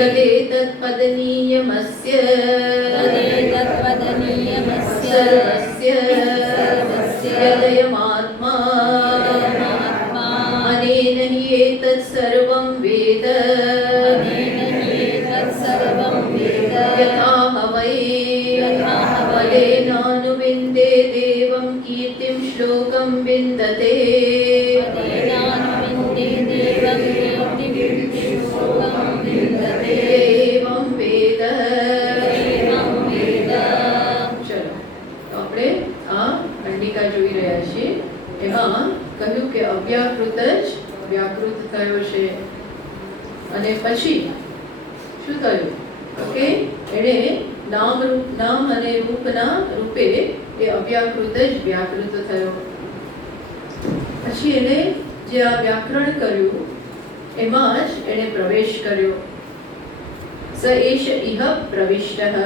तदेतत्पदनीयमस्य सर्वस्य यदयमात्मा अनेन हि एतत् सर्वं वेद यथा वै फलेनानुविन्दे देवं कीर्तिं श्लोकं विन्दते एवं वेद। चलो આપણે આ ખંડિકા જોઈ રહ્યા છીએ. એમાં કહ્યું કે અવ્યાકૃત જ વ્યાકૃત થયો છે અને પછી શું થયું? ઓકે, એણે નામ અને રૂપના રૂપે એ અવ્યાકૃત જ વ્યાકૃત થયો. પછી એને જે આ વ્યાકરણ કર્યું એમાં જ એણે પ્રવેશ કર્યો. સ એષ ઇહ પ્રવિષ્ટઃ.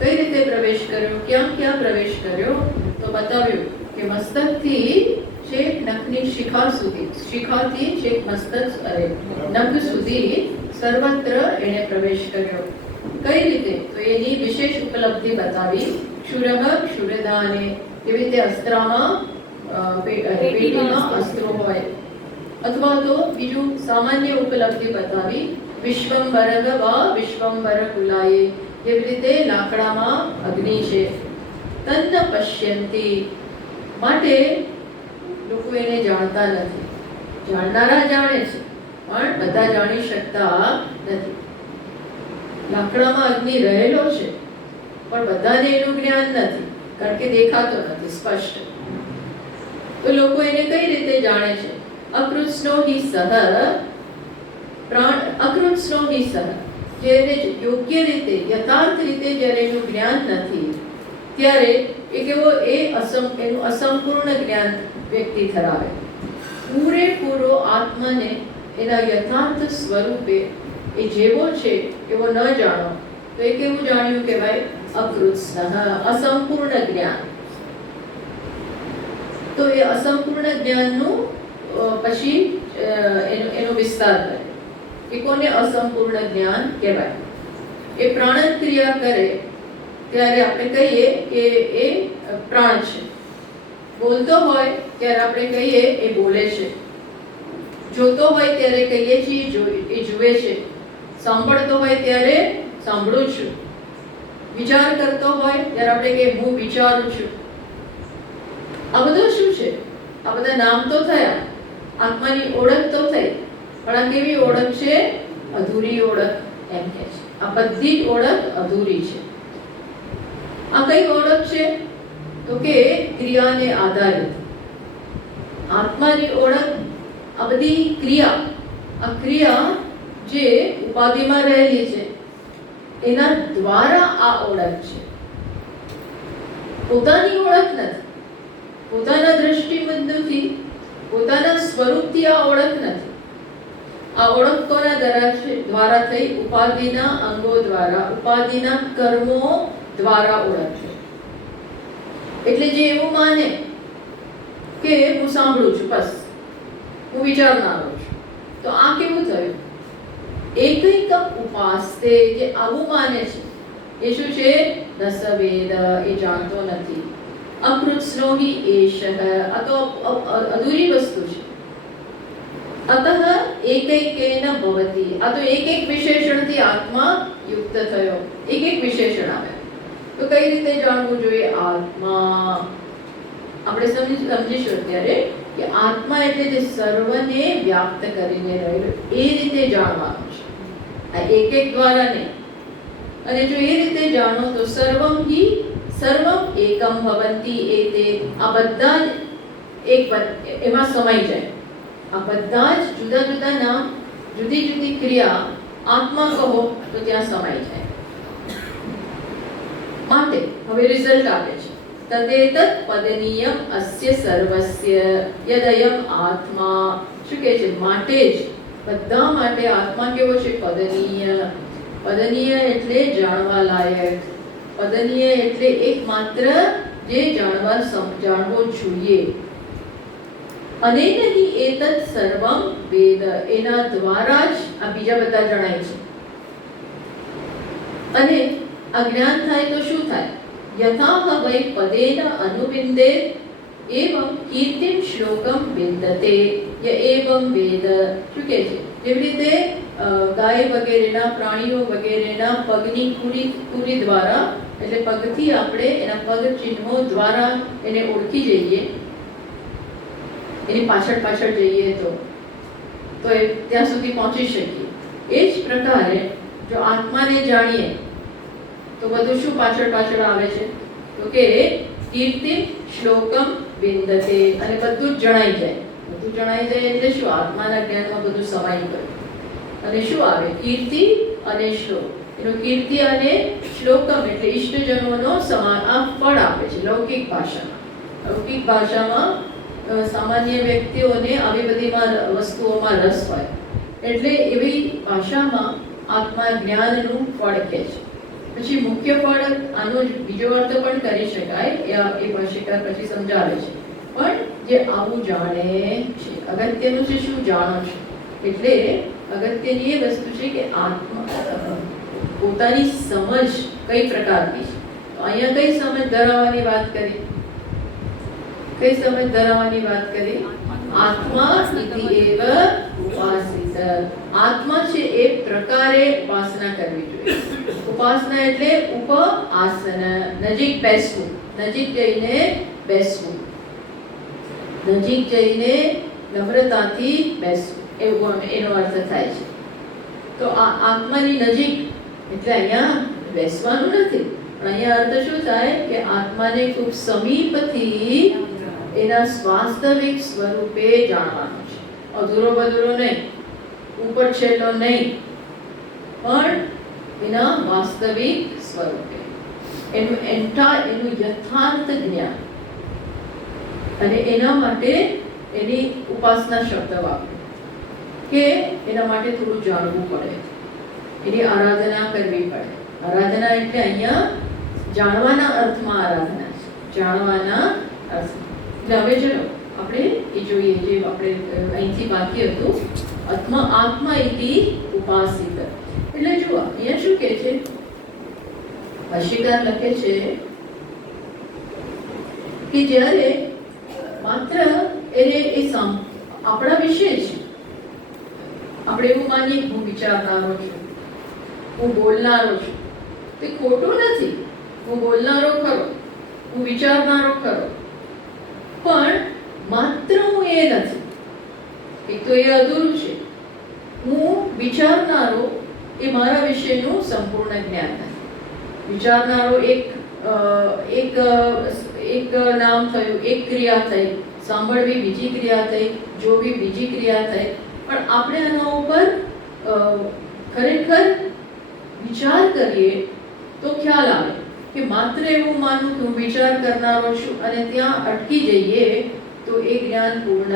કઈ રીતે પ્રવેશ કર્યો? ક્યાં પ્રવેશ કર્યો? તો બતાવ્યું કે મસ્તકથી છેક નખની શિખાથી છેક મસ્તક નખ સુધી સર્વત્ર એણે પ્રવેશ કર્યો. કઈ રીતે? તો એની વિશેષ ઉપલબ્ધિ બતાવી. ક્ષુરઃ ક્ષુરદાને, એવી રીતે અસ્ત્રામાં પેટીમાં અસ્ત્રો હોય. અથવા તો બીજું સામાન્ય ઉપલબ્ધિ બતાવી. વિશ્વંભરઃ વા વિશ્વંભર કુલાયે, જેવી રીતે લાકડામાં અગ્નિ છે. તન્ન પશ્યંતી, માટે લોકો એને જાણતા નથી. જાણનારા જાણે છે પણ બધા જાણી શકતા નથી. લાકડામાં અગ્નિ રહેલો છે પણ બધાને એનું જ્ઞાન નથી, કારણ કે દેખાતો નથી સ્પષ્ટ. તો લોકો એને કઈ રીતે જાણે છે? અકૃત્સ્નો હિ સહ, અકૃત્સ્નો હિ સહ, જેને યોગ્ય રીતે યથાર્થ રીતે જ્યારે એનું જ્ઞાન નથી ત્યારે એનું અસંપૂર્ણ જ્ઞાન વ્યક્તિ ધરાવે. પૂરેપૂરો આત્માને એના યથાર્થ સ્વરૂપે એ જેવો છે એવો ન જાણો તો એ કેવું જાણ્યું કહેવાય? અકૃત્સ્ન, અસંપૂર્ણ જ્ઞાન. તો એ અસંપૂર્ણ જ્ઞાનનું પછી એનો વિસ્તાર કરે. એ કોને અસંપૂર્ણ જ્ઞાન કહેવાય? એ પ્રાણ ક્રિયા કરે ત્યારે આપણે કહીએ કે એ પ્રાણ છે. બોલતો હોય ત્યારે આપણે કહીએ એ બોલે છે. જોતો હોય ત્યારે કહીએ છીએ એ જુએ છે. સાંભળતો હોય ત્યારે સાંભળું છું. વિચાર કરતો હોય ત્યારે આપણે કહીએ હું વિચારું છું. આ બધું શું છે? આ બધા નામ તો થયા, આત્માની ઓળખ તો થઈ, પણ આ કેવી ઓળખ છે? અધૂરી ઓળખ એમ કહે છે. આ બધી જ ઓળખ અધૂરી છે. આ કઈ ઓળખ છે? તો કે ક્રિયાને આધારિત. આત્માની ઓળખ આ બધી ક્રિયા, આ ક્રિયા જે ઉપાધિમાં રહેલી છે એના દ્વારા આ ઓળખ છે. પોતાની ઓળખ નથી, પોતાના દ્રષ્ટિબિંદુથી, પોતાના સ્વરૂપથી આ ઓળખ નથી. આ ઓળખ કોના દ્વારા થઈ? ઉપાધિના અંગો દ્વારા, ઉપાધિના કર્મો દ્વારા ઓળખ છે. એટલે જે એવું માને કે હું સાંભળું છું, બસ હું વિચારનારો છું, તો આ કેવું થયું? એકૈક ઉપાસ્તે, જે આવું માને છે એ શું છે? દસ વેદ, એ જાણતો નથી. અકૃત્સ્નો હિ એષઃ, આ તો અધૂરી વસ્તુ છે. અતઃ એકૈકેન ભવતિ, આ તો એક વિશેષણથી આત્મા યુક્ત થયો. એક વિશેષણ આવે તો કઈ રીતે જાણવું જોઈએ આત્મા? આપણે સમજીશું અત્યારે કે આત્મા એટલે જે સર્વને વ્યાપ્ત કરીને રહેલો, એ રીતે જાણવાનું છે. આ એક દ્વારા નહીં. અને જો એ રીતે જાણો તો સર્વમ એકમ ભવંતી એતે, આ બધા જ એક એમાં સમાઈ જાય. આ બધા જ જુદા જુદા નામ, જુદી જુદી ક્રિયા આત્મા કહો તો ત્યાં સમાઈ જાય. માટે હવે રિઝલ્ટ આપે છે. તદેતત પદનીયમ અસ્ય સર્વસ્ય યદયમ આત્મા. શું કહે છે? માટે જ, બધા માટે આત્મા કેવો છે? પદનીય. પદનીય એટલે જાણવા લાયક. પદનીય એટલે એકમાત્ર જે જાણવો જોઈએ. અને નહીં એતત સર્વમ વેદ, એના દ્વારા જ આ બીજા બધા જણાય છે. અને આ જ્ઞાન થાય તો શું થાય? યથાહ વૈ પદેન અનુવિંદે એવં કીર્તિમ શ્લોકમ વિંદતે ય એવં વેદ. શું કહે છે? જેવી રીતે ગાય વગેરેના, પ્રાણીઓ વગેરેના પગની કુરી દ્વારા, એટલે પગથી આપણે એના પગ ચિહ્નો દ્વારા એને ઓળખી જઈએ, એની પાછળ પાછળ જઈએ તો એ ત્યાં સુધી પહોંચી શકીએ. એ જ પ્રકારે જો આત્માને જાણીએ તો બધું શું પાછળ પાછળ આવે છે? તો કે કીર્તિ શ્લોકમ વિંદતે, અને બધું જ જણાઈ જાય. બધું જણાઈ જાય એટલે શું? આત્માના જ્ઞાનમાં બધું સમાઈ ગયું. અને શું આવે? કીર્તિ અને શ્લોક. એનો કીર્તિ અને શ્લોકમ એટલે ઇષ્ટજનોનો સમાન આ ફળ આપે છે લૌકિક ભાષામાં. લૌકિક ભાષામાં સામાન્ય વ્યક્તિઓને આવી બધી વસ્તુઓમાં રસ હોય એટલે એવી ભાષામાં આત્મા જ્ઞાનનું ફળ કહે છે. પછી મુખ્ય ફળ, આનો બીજો અર્થ પણ કરી શકાય, એ ભાષ્યકાર પછી સમજાવે છે. પણ જે આવું જાણે છે, અગત્યનું છે શું? જાણો છો. એટલે અગત્યની એ વસ્તુ છે કે આત્મા પોતાની સમજ કઈ પ્રકારની છે. તો અહીંયા કઈ સમજ ધરાવવાની વાત કરી? કઈ સમજ ધરાવવાની વાત કરી? આત્મા ઇતિ એવ ઉપાસિત. આત્મા છે એ પ્રકારે ઉપાસના કરવી જોઈએ. ઉપાસના એટલે ઉપ-આસન, નજીક બેસવું, નજીક જઈને બેસવું, નજીક જઈને નમ્રતાથી બેસવું, એવું એનો અર્થ થાય છે. તો આ આત્માની નજીક એટલે અહીંયા બેસવાનું નથી, પણ અહીંયા અર્થ શું થાય કે આત્માને ખૂબ સમીપથી એના વાસ્તવિક સ્વરૂપે જાણવાનું છે. અધૂરો બધૂરો નહીં, ઉપર છેલ્લો નહીં, પણ એના વાસ્તવિક સ્વરૂપે એનું યથાર્થ જ્ઞાન. અને એના માટે એની ઉપાસના શબ્દ વાપરે કે એના માટે થોડું જાણવું પડે, એની આરાધના કરવી પડે. આરાધના એટલે અહીંયા જાણવાના અર્થમાં આરાધના છે, જાણવાના અર્થ. હવે ચલો આપણે એ જોઈએ જે આપણે અહીંથી બાકી હતું, આત્મા ઇતિ ઉપાસિત. એટલે જુઓ અહીંયા શું કહે છે, ભાષ્યકાર લખે છે કે જ્યારે માત્ર એને એ આપણા વિશે જ આપણે એવું માનીએ હું વિચારનારો છું, હું બોલનારો છું, તે ખોટું નથી. હું બોલનારો ખરો, હું વિચારનારો ખરો, પણ માત્ર હું એ નથી. એક તો એ અધૂરું છે. હું વિચારનારો એ મારા વિશેનું સંપૂર્ણ જ્ઞાન નથી. વિચારનારો એક નામ થયું, એક ક્રિયા થઈ, સાંભળવી બીજી ક્રિયા થઈ, જોવી બીજી ક્રિયા થઈ. પણ આપણે આના ઉપર ખરેખર વિચાર કરીએ તો ખ્યાલ આવે કે માત્ર એવું માનું કે હું વિચાર કરનારો છું અને ત્યાં અટકી જઈએ તો એ જ્ઞાન પૂર્ણ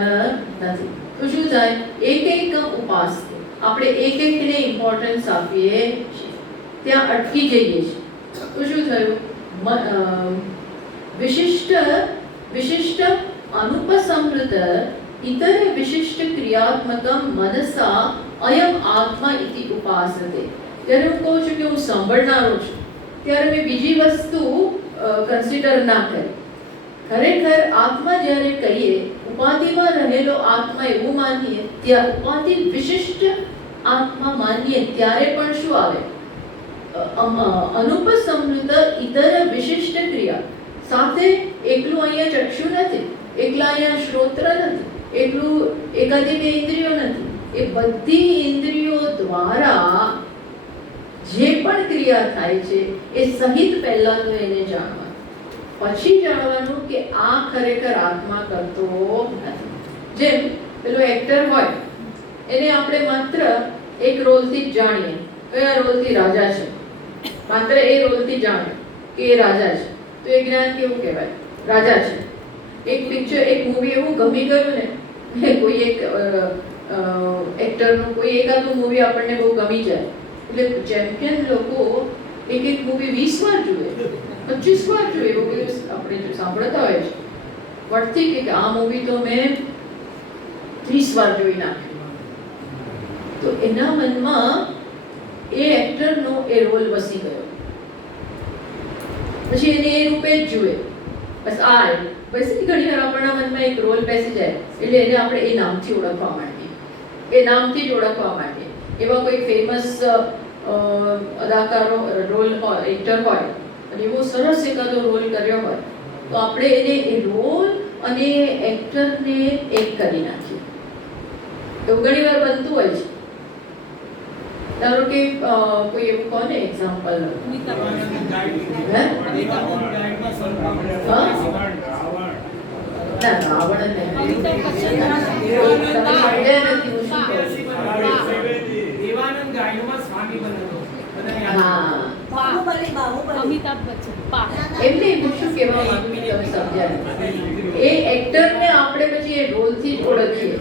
નથી. તો શું થાય? એક ઉપાસ આપણે એકને ઇમ્પોર્ટન્સ આપીએ છીએ, ત્યાં અટકી જઈએ છીએ. તો શું થયું? વિશિષ્ટ અનુપસંહૃત ઇતર વિશિષ્ટ ક્રિયાત્મકમ મનસા અયમ આત્મા ઇતિ ઉપાસતે. જ્યારે હું કહું છું કે હું સાંભળનારો છું, ત્યારે મેં બીજી વસ્તુ કન્સિડર ના કરી. ખરેખર આત્મા જ્યારે કહીએ, ઉપાધિમાં રહેલો આત્મા એવું માનીએ, ત્યાં ઉપાધિ વિશિષ્ટ આત્મા માનીએ ત્યારે પણ શું આવે? અનુપસંહૃત ઇતર વિશિષ્ટ ક્રિયા સાથે. એકલું અહીંયા ચક્ષુ નથી, એકલા અહીંયા શ્રોત્ર નથી, એકલું એકાદી બે ઇન્દ્રિયો નથી. એ બધી ઇન્દ્રિયો દ્વારા જે પણ ક્રિયા થાય છે એ સહિત પહેલા તો એને જાણવાનું, પછી જાણવાનું કે આ ખરેખર આત્મા કરતો નથી. જેમ પેલો એક્ટર હોય, એને આપણે માત્ર એક રોલથી જ જાણીએ, કયા રોલથી? રાજા છે. માત્ર એ રોલથી જાણીએ કે એ રાજા છે, તો એ જ્ઞાન કેવું કહેવાય? રાજા છે. એક પિક્ચર, એક મૂવી એવું ગમી ગયું ને, કોઈ એક એક્ટરનું કોઈ એકાદું મૂવી આપણને બહુ ગમી જાય એટલે ચેમ્પિયન લોકો એક મૂવી 20 વાર જુએ, 25 વાર જુએ, એવું બધું આપણે સાંભળતા હોય છે. વટથી કે આ મૂવી તો મેં 30 વાર જોઈ નાખ્યું. તો એના મનમાં એ એક્ટરનો એ રોલ વસી ગયો, પછી એને એ રૂપે જ જુએ. બસ આ પછી ઘણી વાર આપણા મનમાં એક રોલ બેસી જાય એટલે એને આપણે એ નામથી ઓળખવા માંડીએ, એ નામથી જ ઓળખવા માંડીએ. એવા કોઈ ફેમસ અદાકારો રોલ હોય, એક્ટર હોય અને એવો સરસ એકાદો રોલ કર્યો હોય તો આપણે એને એ રોલ અને એક્ટરને એક કરી નાખીએ. એવું ઘણી વાર બનતું હોય છે. ધારો કે કોઈ એવું કોને એક્ઝામ્પલ, રાવણ એમને હું શું કહેવા માંગુ છું તમે સમજ્યા? એ એક્ટરને આપણે પછી એ રોલથી જ ઓળખીએ.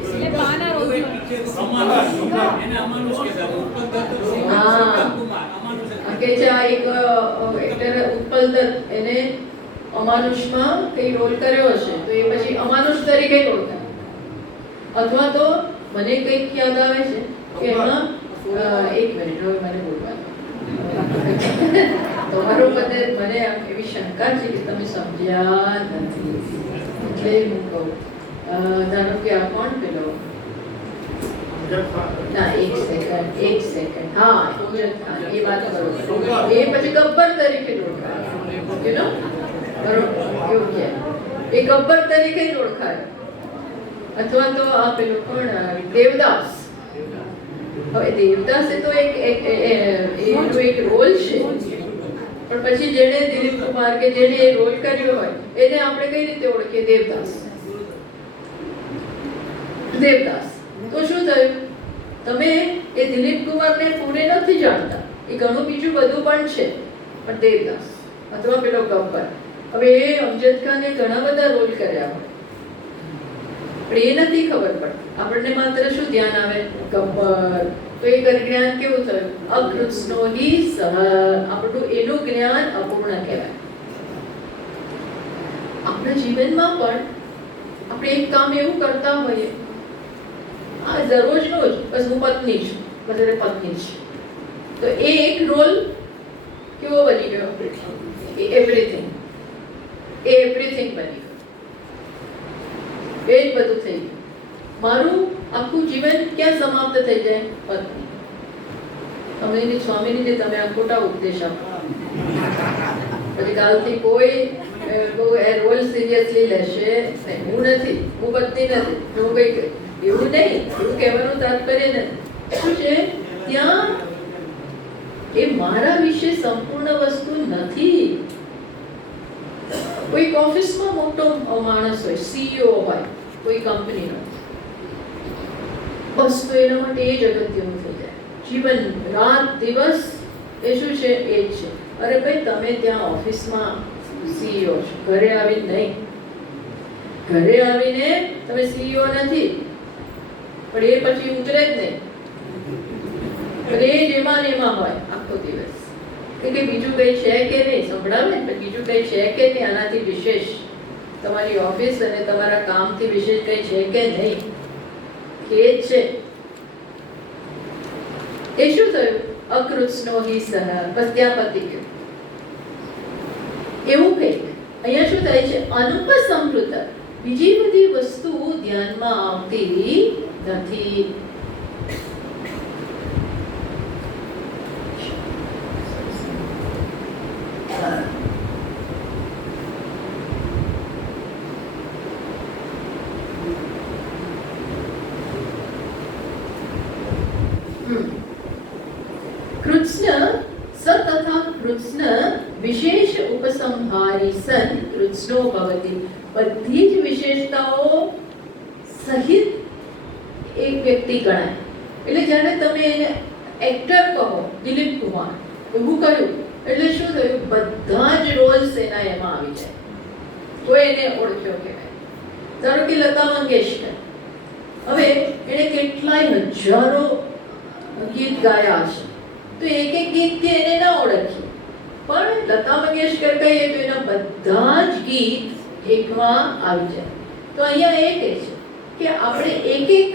કે છે આ એક એક્ટર ઉત્પલ દત્ત, એને અમાનુષમાં કઈ રોલ કર્યો હશે તો એ પછી અમાનુષ તરીકે જ ઓળખાય. અથવા તો મને કંઈક યાદ આવે છે કે એમાં એક મિનિટ હવે મને બોલવાનું તમારો મને એવી શંકા છે કે તમે સમજ્યા નથી એટલે હું કહું. ધારો કે આ કોણ પેલો, ના એક સેકન્ડ હા એ વાત કરો, એ પછી ગબ્બર તરીકે ઓળખાય, યુ નો બરોબર એવું છે, એ ગબ્બર તરીકે જ ઓળખાય. અથવા તો આ પેલો કોણ દેવદાસ. હવે દેવદાસ એ તો એક રોલ છે, પણ પછી જેને દિલીપ કુમાર કે જેને એ રોલ કર્યો હોય એને આપણે કઈ રીતે ઓળખીએ? દેવદાસ. તો શું થયું? તમે એ દિલીપ કુમારને પૂરે નથી જાણતા, એ ઘણું બીજું બધું પણ છે, પણ દેવદાસ અથવા પેલો ગબ્બર. હવે એ અમજદ ખાને ઘણા બધા રોલ કર્યા હોય પણ એ નથી ખબર પડતી. આપણને માત્ર શું ધ્યાન આવે? ગબ્બર. તો એ જ્ઞાન કેવું થયું? અકૃત્સ્નો હિ સહ. આપણું એનું જ્ઞાન અપૂર્ણ કહેવાય. આપણા જીવનમાં પણ આપણે એક કામ એવું કરતા હોઈએ, આ દરરોજનું જ, બસ હું પત્ની છું, વધારે પત્ની છું, તો એ એક રોલ કેવો બની ગયો? એવરીથિંગ બની ગયું, એ જ બધું થઈ ગયું. મારું આખું જીવન ક્યાં સમાપ્ત થઈ જાય? પત્ની. સ્વામીની તમે આ ખોટા ઉપદેશ આપો, પછી કાલથી કોઈ રોલ સિરિયસલી લેશે નહીં. હું નથી, હું પત્ની નથી, હું કઈ એવું નહીં, એવું કહેવાનું તાત્પર્ય નથી. શું છે ત્યાં? એ મારા વિશે સંપૂર્ણ વસ્તુ નથી. કોઈ ઓફિસમાં મોટો માણસ હોય, સીઈઓ હોય કોઈ કંપનીનો, બસ તો એના માટે એ જ અગત્યનું થઈ જાય. જીવન રાત દિવસ એ શું છે? એ જ છે. અરે ભાઈ તમે ત્યાં ઓફિસમાં સીઈઓ છો, ઘરે આવીને નહીં. ઘરે આવીને તમે સીઈઓ નથી, પણ એ પછી ઉતરે જ નહીં. પણ એ જ એમાં ને એમાં હોય આખો દિવસ. કે બીજું કઈ છે કે નહીં? સંભળાવે ને બીજું કઈ છે કે નહીં? આનાથી વિશેષ તમારી ઓફિસ અને તમારા કામથી વિશેષ કઈ છે કે નહીં? કે છે. એ શું થયું? અકૃત્સ્નો હિ સહ. બસ ત્યાં પતી ગયું. એવું કંઈક અહીંયા શું થાય છે? અનુપસંહૃત. બીજી બધી વસ્તુ ધ્યાનમાં આવતી નથી. કૃત્સ્ન સ તથા કૃત્સ્ન વિશેષ ઉપસંહારી સન કૃત્સ્નો ભવતિ. બધી જ વિશેષતાઓ સહિત એક વ્યક્તિ ગણાય. એટલે જ્યારે તમે એને એક્ટર કહો, દિલીપ કુમાર એવું કહ્યું એટલે શું થયું? બધા જ રોલ્સ એના એમાં આવી જાય, તો એને ઓળખ્યો કહેવાય. ધારો કે લતા મંગેશકર, હવે એને કેટલાય હજારો ગીત ગાયા છે, તો એક એક ગીતથી એને ના ઓળખીએ, પણ લતા મંગેશકર કહીએ તો એના બધા જ ગીત એકમાં આવી જાય. તો અહીંયા એ કહે છે કે આપણે એક એક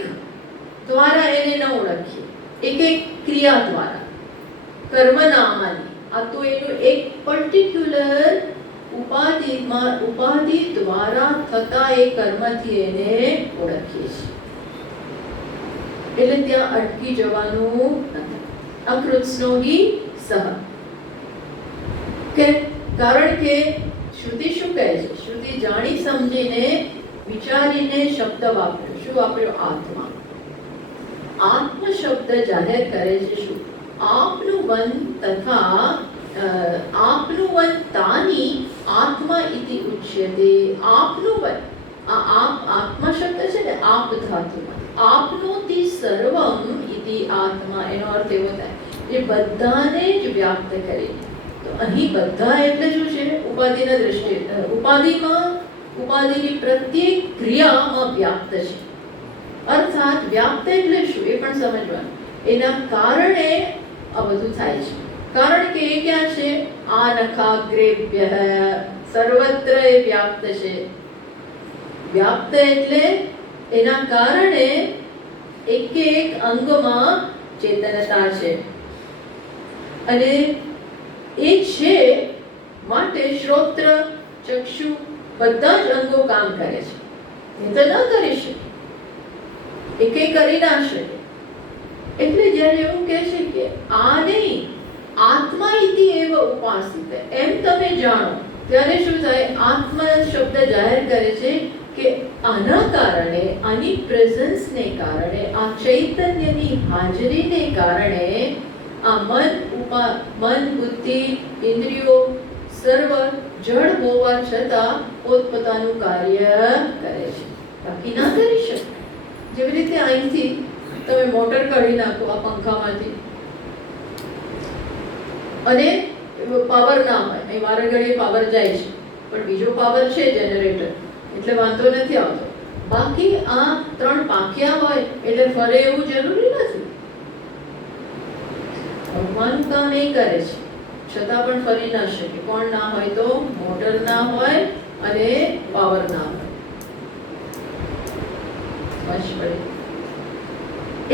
દ્વારા એને ન ઓળખીએ, એક એક ક્રિયા દ્વારા. કર્મનામાની, આ તો એનું એક પર્ટિક્યુલર ઉપાધિ દ્વારા થતા એ કર્મથી એને ઓળખીએ છીએ. એટલે ત્યાં અટકી જવાનું નથી. અકૃત્સ્નો હિ સહ, કે કારણ કે શ્રુતિ શું કહે છે? શ્રુતિ જાણી સમજીને વિચારીને શબ્દ વાપર્યો. શું વાપર્યો? આત્મા. આત્મ શબ્દ જાહેર કરે છે શું? આપનું વન તથા આપનું વન તાની આત્મા ઇતિ ઉચ્યતે. આપનું વન, આ આત્મા શબ્દ છે ને, આપ ધાતુમાં આપનોથી સર્વમ ઇતિ આત્મા, એનો અર્થ એવો થાય જે બધાને જ વ્યાપ્ત કરે. તો અહીં બધા એટલે શું છે? ઉપાધિના દ્રષ્ટિએ, ઉપાધિની પ્રત્યેક ક્રિયામાં વ્યાપ્ત છે. અર્થાત વ્યાપ્ત એટલે શું એ પણ સમજવાનું. એના કારણે આ બધું થાય છે. કારણ કે એ ક્યાં છે? આ નખાગ્રેભ્ય સર્વત્ર એ વ્યાપ્ત છે. વ્યાપ્ત એટલે એના કારણે એક એક અંગમાં ચેતનતા છે, અને એ છે માટે શ્રોત્ર, ચક્ષુ બધા જ અંગો કામ કરે છે. એ તો ન કરી શકે, એકે કરી ના શકે. એટલે જ્યારે એવું કહે છે કે આ નહીં, આત્મા ઇતિ એવ ઉપાસિત, એમ તમે જાણો, ત્યારે શું થાય? આત્મા શબ્દ જાહેર કરે છે કે આના કારણે, આની પ્રેઝન્સને કારણે, આ ચૈતન્યની હાજરીને કારણે આ મન, બુદ્ધિ, ઇન્દ્રિયો સર્વ જડ હોવા છતાં પોતપોતાનું કાર્ય કરે છે. બાકી ના કરી શકે. જેવી રીતે અહીંથી તમે મોટર કાઢી નાખો આ પંખામાંથી, અને પાવર ના હોય, અહીં વારે ઘડીએ પાવર જાય છે, પણ બીજો પાવર છે જનરેટર, એટલે વાંધો નથી આવતો. બાકી આ ત્રણ પાંખિયા હોય એટલે ફરે એવું જરૂરી નથી. ભગવાન કામ એ કરે છે, છતાં પણ ફરી ના શકે. કોણ ના હોય તો? મોટર ના હોય અને પાવર ના હોય.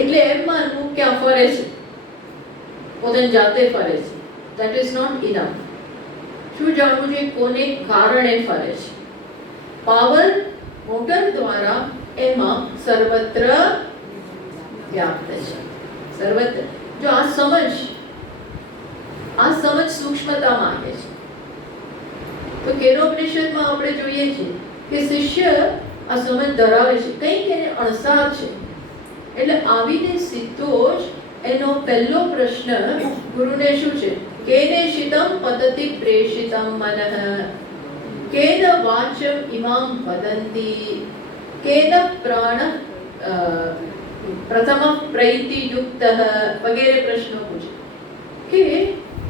એટલે એમ માનવું કે આ ફરે છે, પોતાની જાતે ફરે છે, that is not enough. શું જાણવું છે? કોને કારણે ફરે છે? પાવર મોટર દ્વારા એમાં સર્વત્ર વ્યાપ્ત છે. સર્વત્ર. જો આ સમજ સૂક્ષ્મતા માંગે છે. તો કેનોપનિષદમાં આપણે જોઈએ છીએ કે શિષ્ય આ સમજ ધરાવે છે, કંઈક એને અણસાર છે. એટલે આવીને સીધો જ એનો પહેલો પ્રશ્ન ગુરુને શું છે? કેને શિતમ પતતિ પ્રેષિતમ મનઃ, કેન વાચમ ઇમામ વદંતી, કેન પ્રાણ પ્રથમ પ્રૈતિ યુક્ત વગેરે પ્રશ્નો પૂછે કે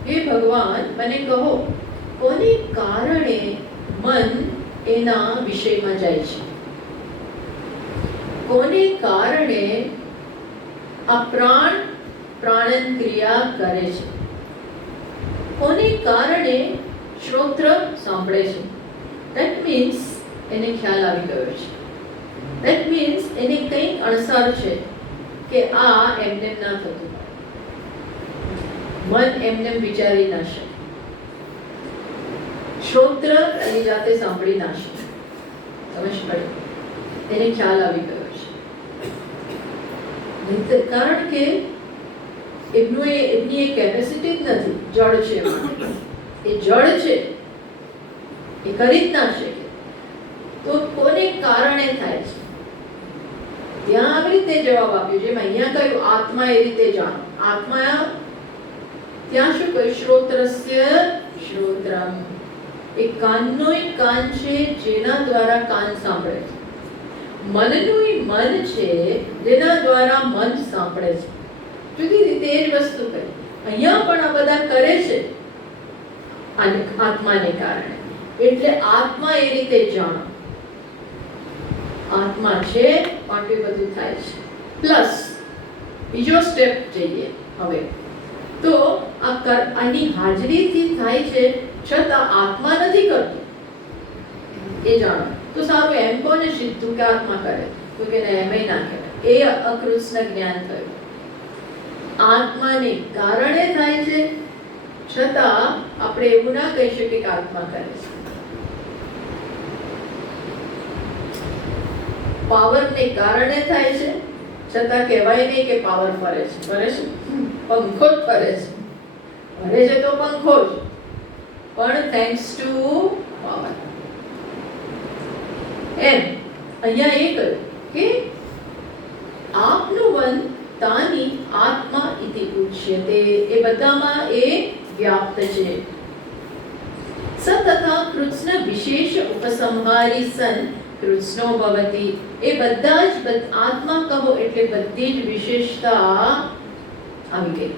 હે ભગવાન, મને કહો કોને કારણે મન એના વિષયમાં જાય છે? કોને કારણે આ પ્રાણન ક્રિયા કરે છે? કોને કારણે શ્રોત્ર સાંભળે છે? That means એને ખ્યાલ આવી ગયો છે. That means એને કંઈક અણસાર છે કે આ એમને ના થતું, મન એમને વિચારી ના શકે, શ્રોત્ર એની જાતે સાંભળી ના શકે. સમજ પડે? એને ખ્યાલ આવી ગયો છે. કારણ કે એમની કેપેસિટી જ નથી, જડ છે. એ જડ છે, એ કરી જ ના શકે. તો કોને કારણે થાય છે? ત્યાં આવી રીતે જવાબ આપ્યો, જેમ અહીંયા કહ્યું આત્મા એ રીતે જાણો. આત્મા ત્યાં શું કહ્યું? શ્રોત્રસ્ય શ્રોત્રમ, એ કાનનોય કાન છે જેના દ્વારા કાન સાંભળે છે. મનનું મન છે જેના દ્વારા મન સાંભળે છે. જુદી રીતે એ જ વસ્તુ કહી. અહીંયા પણ આ બધા કરે છે આત્માને કારણે. એટલે આત્મા એ રીતે જાણો. આત્મા છે માટે બધું થાય છે. પ્લસ બીજો સ્ટેપ જઈએ હવે. તો આની હાજરીથી થાય છે, છતાં આત્મા નથી કરતો એ જાણો. તો સારું, એમ કોને સીધું કે આત્મા કરે? તો કે એમય ના કહેવાય. એ અકૃષ્ણ જ્ઞાન થયું. આત્માને કારણે થાય છે, છતાં આપણે એવું ના કહી શકીએ કે આત્મા કરે છે. પાવરને કારણે થાય છે, છતાં કહેવાય નહીં કે પાવર ફરે છે. ફરે છે, પંખો જ ફરે છે. ફરે છે તો પંખો જ, પણ થેન્ક્સ ટુ પાવર. એમ અહીંયા એ કહ્યું કે આપનું વન તાની આત્મા ઇતિ ઉચ્યતે. એ બધામાં એ વ્યાપ્ત છે. સ તથા કૃત્સ્ન વિશેષ ઉપસંહારી સન કૃત્સ્નો ભવતિ. એ બધા જ આત્મા કહો એટલે બધી જ વિશેષતા આવી ગઈ.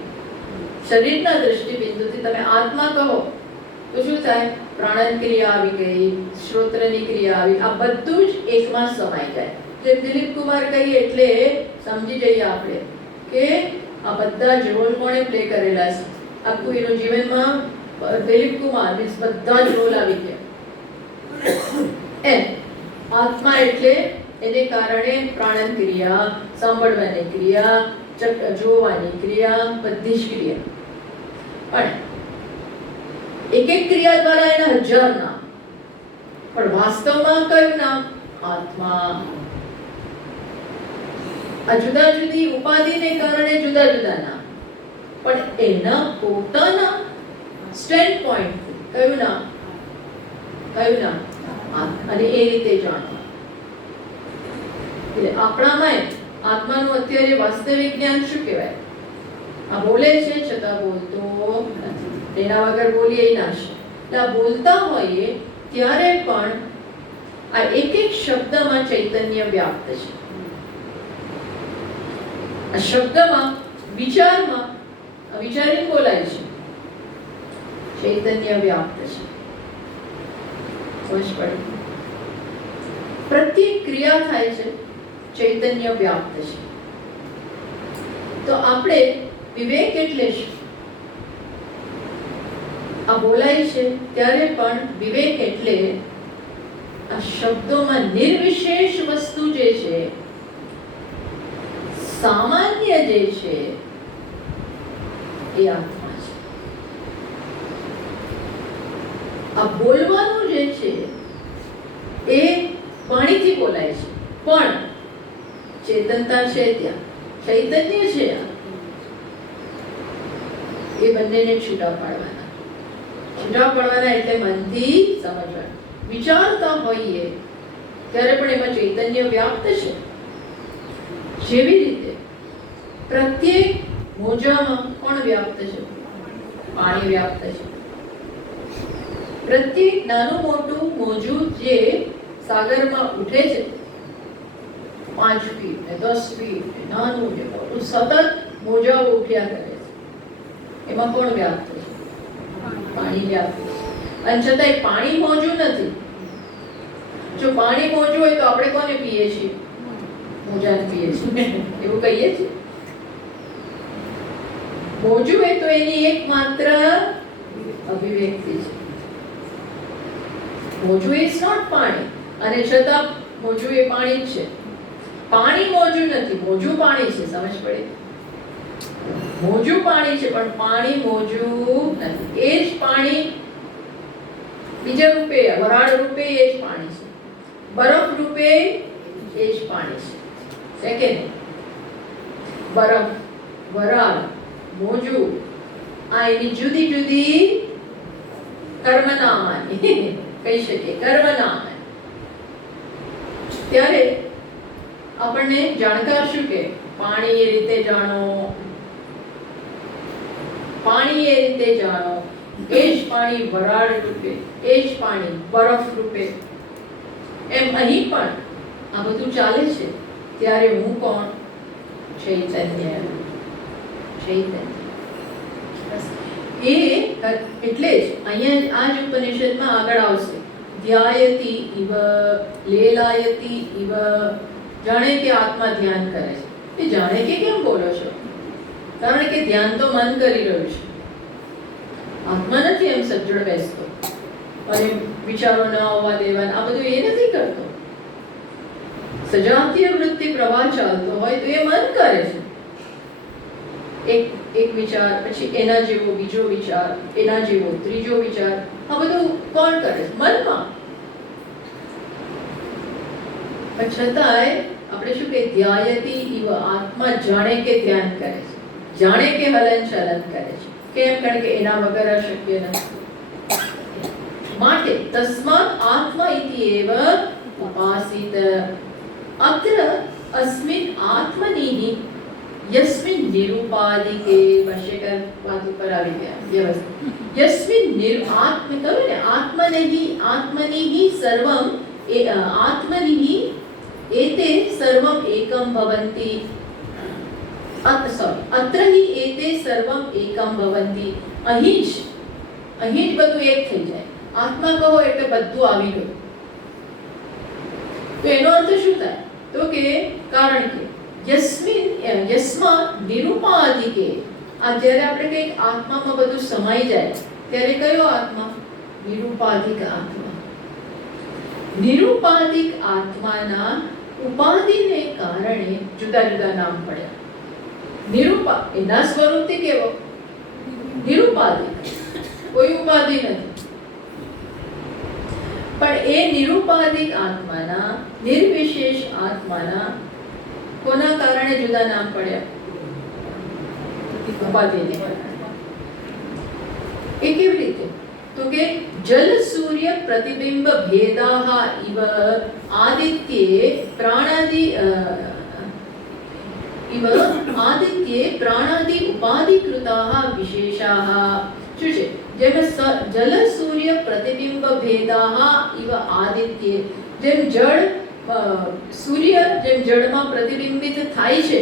શરીરના દૃષ્ટિબિંદુથી તમે આત્મા કહો તો શું થાય? પ્રાણન ક્રિયા આવી ગઈ, શ્રોત્રની ક્રિયા આવી, આ બધું જ એકમાં સમાઈ જાય. જેમ દિલીપ કુમાર કહીએ એટલે સમજી જઈએ આપણે કે આ બધા જ રોલ કોણે પ્લે કરેલા છે. આખું એનું જીવનમાં દિલીપ કુમાર મીન્સ બધા જ રોલ આવી ગયા. એમ આત્મા એટલે એને કારણે પ્રાણન ક્રિયા, સાંભળવાની ક્રિયા, જોવાની ક્રિયા, બધી જ ક્રિયા. પણ એક એક ક્રિયા દ્વારા એના 1000 નામ, પણ વાસ્તવમાં કયું નામ? આત્મા. આ જુદા જુદી ઉપાધિને કારણે જુદા જુદા નામ, પણ એના પોતાના સ્ટેન્ડ પોઈન્ટ કયું નામ? કયું નામ? અને એ રીતે જાણવા. એટલે આપણામાં આત્માનું અત્યારે વાસ્તવિક જ્ઞાન શું કહેવાય? આ બોલે છે છતાં બોલતો નથી. એના વગર બોલીએ ના છે. એટલે આ બોલતા હોઈએ ત્યારે પણ આ એક એક શબ્દમાં ચૈતન્ય વ્યાપ્ત છે. આ શબ્દમાં, વિચારમાં, વિચારીને બોલાય છે, ચૈતન્ય વ્યાપ્ત છે. સમજ પડી? પ્રત્યેક ક્રિયા થાય છે, ચૈતન્ય વ્યાપ્ત છે. તો આપણે વિવેક એટલે શું? આ બોલાય છે ત્યારે પણ વિવેક એટલે આ શબ્દોમાં નિર્વિશેષ વસ્તુ જે છે, સામાન્ય જે છે, એ આત્મા છે. આ બોલવાનું જે છે એ પાણીથી બોલાય છે, પણ ચેતનતા છે ત્યાં, ચૈતન્ય છે. એ બંનેને છૂટા પાડવાના. છૂટા પાડવાના એટલે મનથી સમજવાનું. વિચારતા હોઈએ ત્યારે પણ એમાં ચૈતન્ય વ્યાપ્ત છે. જેવી રીતે પ્રત્યેક મોજામાં કોણ વ્યાપ્ત છે? પાણી વ્યાપ્ત છે. પ્રત્યેક નાનું મોટું મોજું જે સાગરમાં ઉઠે છે, 5 ફીટ ને 10 ફીટ ને નાનું ને મોટું, સતત મોજાઓ ઉઠ્યા કરે છે. એમાં કોણ વ્યાપ્ત છે? પાણી વ્યાપ્ત છે. અને છતાંય પાણી મોજું નથી. જો પાણી મોજું હોય તો આપણે કોને પીએ છીએ? મોજાને પીએ છીએ. એવું કહીએ છીએ. મોજું હોય તો એની એકમાત્ર અભિવ્યક્તિ છે. મોજું ઇઝ નોટ પાણી, અને છતાં મોજું એ પાણી જ છે. પાણી મોજું નથી, મોજું પાણી છે. સમજ પડી? મોજું પાણી છે પણ પાણી મોજું નથી. એ જ પાણી બીજા રૂપે, વરાળ રૂપે એ જ પાણી છે, બરફ રૂપે એ જ પાણી છે. સેકન્ડ, બરફ, વરાળ, મોજું, આ એની જુદી જુદી કર્મનામાની કહી શકીએ, કર્મનામા. ત્યારે આપણને જાણકાર શું કે પાણી એ રીતે જાણો, પાણી એ રીતે જાણો, એ જ પાણી વરાળ રૂપે, એ જ પાણી બરફ રૂપે. એમ અહીં પણ આ બધું ચાલે છે. ત્યારે હું કોણ? ચૈતન્ય. ચૈતન્ય. એ એટલે જ અહીંયા આ જ ઉપનિષદમાં આગળ આવશે, ધ્યાયતી ઇવ લેલાયતી ઇવ. જાણે કે આત્મા ધ્યાન કરે છે. એ જાણે કે કેમ બોલો છો? કારણ કે ધ્યાન તો મન કરી રહ્યું છે. આત્મા નથી એમ સજ્જડ બેસતો અને વિચારો ન આવવા દેવાના, આ બધું એ નથી કરતો. સજાતીય વૃત્તિ પ્રવાહ ચાલતો હોય તો એ મન કરે છે. એક વિચાર, પછી એના જેવો બીજો વિચાર, એના જેવો ત્રીજો વિચાર. આ બધું કોણ કરે છે? મનમાં. પણ છતાંય આપણે શું કે ધ્યાયતી ઇવ આત્મા, જાણે કે ધ્યાન કરે છે, જાણે કે હલન ચલન કરે છે. કેમ? કારણ કે એના વગર અશક્ય નથી. માટે તસ્માત આત્મા ઇતિ એવ ઉપાસિત. અત્ર અસ્મિન આત્મનિ યસ્મિન નિરૂપાદિકે, ભાષ્યકાર વાત ઉપર આવી ગયા વ્યવસ્થિત. યસ્મિન નિરાત્મ કહ્યું ને, આત્મનિ સર્વમ આત્મનિ એતે સર્વમ એકમ ભવંતિ. અત્ર હિ એતે સર્વમ એકમ ભવંતિ. અહીં જ બધું એક થઈ જાય. આત્મા કહો એટલે બધું આવી ગયું. તો એનો અર્થ શું થાય? તો કે કારણ કે યસ્મા નિરૂપાદિકે, આ જ્યારે આપણે કંઈક આત્મામાં બધું સમાઈ જાય ત્યારે કયો આત્મા? નિરૂપાધિક આત્મા. નિરૂપાધિક આત્માના ઉપાધિને કારણે જુદા જુદા નામ પડ્યા. નિરૂપા એના સ્વરૂપથી કેવો? નિરૂપાધિક, કોઈ ઉપાધિ નથી. પણ એ નિરૂપાધિક આત્માના, નિર્વિશેષ આત્માના કોના કારણે જુદા નામ પડ્યા? ઉપાધિને કારણે. એ કેવી રીતે? તો કે જલ સૂર્ય પ્રતિબિંબ ભેદાહ ઇવ આદિત્યે પ્રાણાદિ ઉપાધિકૃતાઃ વિશેષાઃ. શું છે? જેમ જલ સૂર્ય પ્રતિબિંબ ભેદાઃ ઇવ આદિત્યે, જેમ જળ સૂર્ય જેમ જળમાં પ્રતિબિંબિત થાય છે,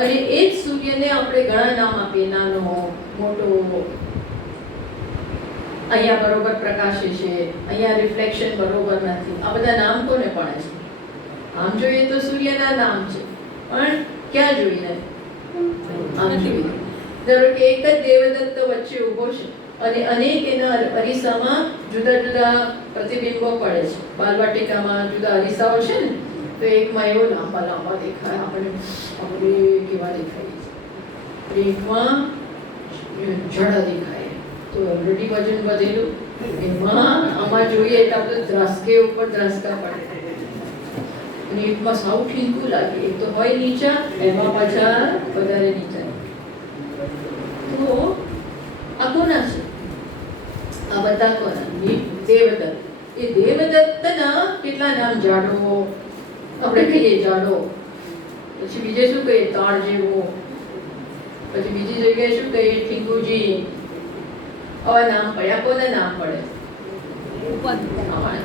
અને એ જ સૂર્યને આપણે ઘણા નામ આપીએ, નાનો, મોટો. અહીંયા બરોબર પ્રકાશે છે, અહીંયા રિફ્લેક્શન બરોબર નથી. આ બધા નામ કોને પડે છે? આમ જોઈએ તો સૂર્યના નામ છે, પણ ક્યાં જોઈએ? આમ જોઈએ. ધારો કે એક જ દેવદત્ત વચ્ચે ઊભો છે અને અનેક એના અરીસામાં જુદા જુદા પ્રતિબિંબો પડે છે. બાલવાટિકામાં જુદા અરીસાઓ છે ને, તો એકમાં એવો લાંબા લાંબા દેખાય, આપણે કેવા દેખાય, એકમાં જડા દેખાય, તો ઓલરેડી વજન વધેલું. એમાં આમાં જોઈએ એટલે આપણે દ્રાસકે ઉપર દ્રાસકા પડે, અને એકમાં સાવ ઠીંકું લાગે. એક તો હોય નીચા, એમાં પાછા વધારે નીચા. તો આ કોના છે? આ બધા કોના? દેવદત્ત. એ દેવદત્તના કેટલા નામ? જાડો, આપણે કહીએ જાડો. પછી બીજે શું કહીએ? તાળ જેવો. પછી બીજી જગ્યાએ શું કહીએ? ઠીંકુજી. આવા નામ પડ્યા. કોને નામ પડે?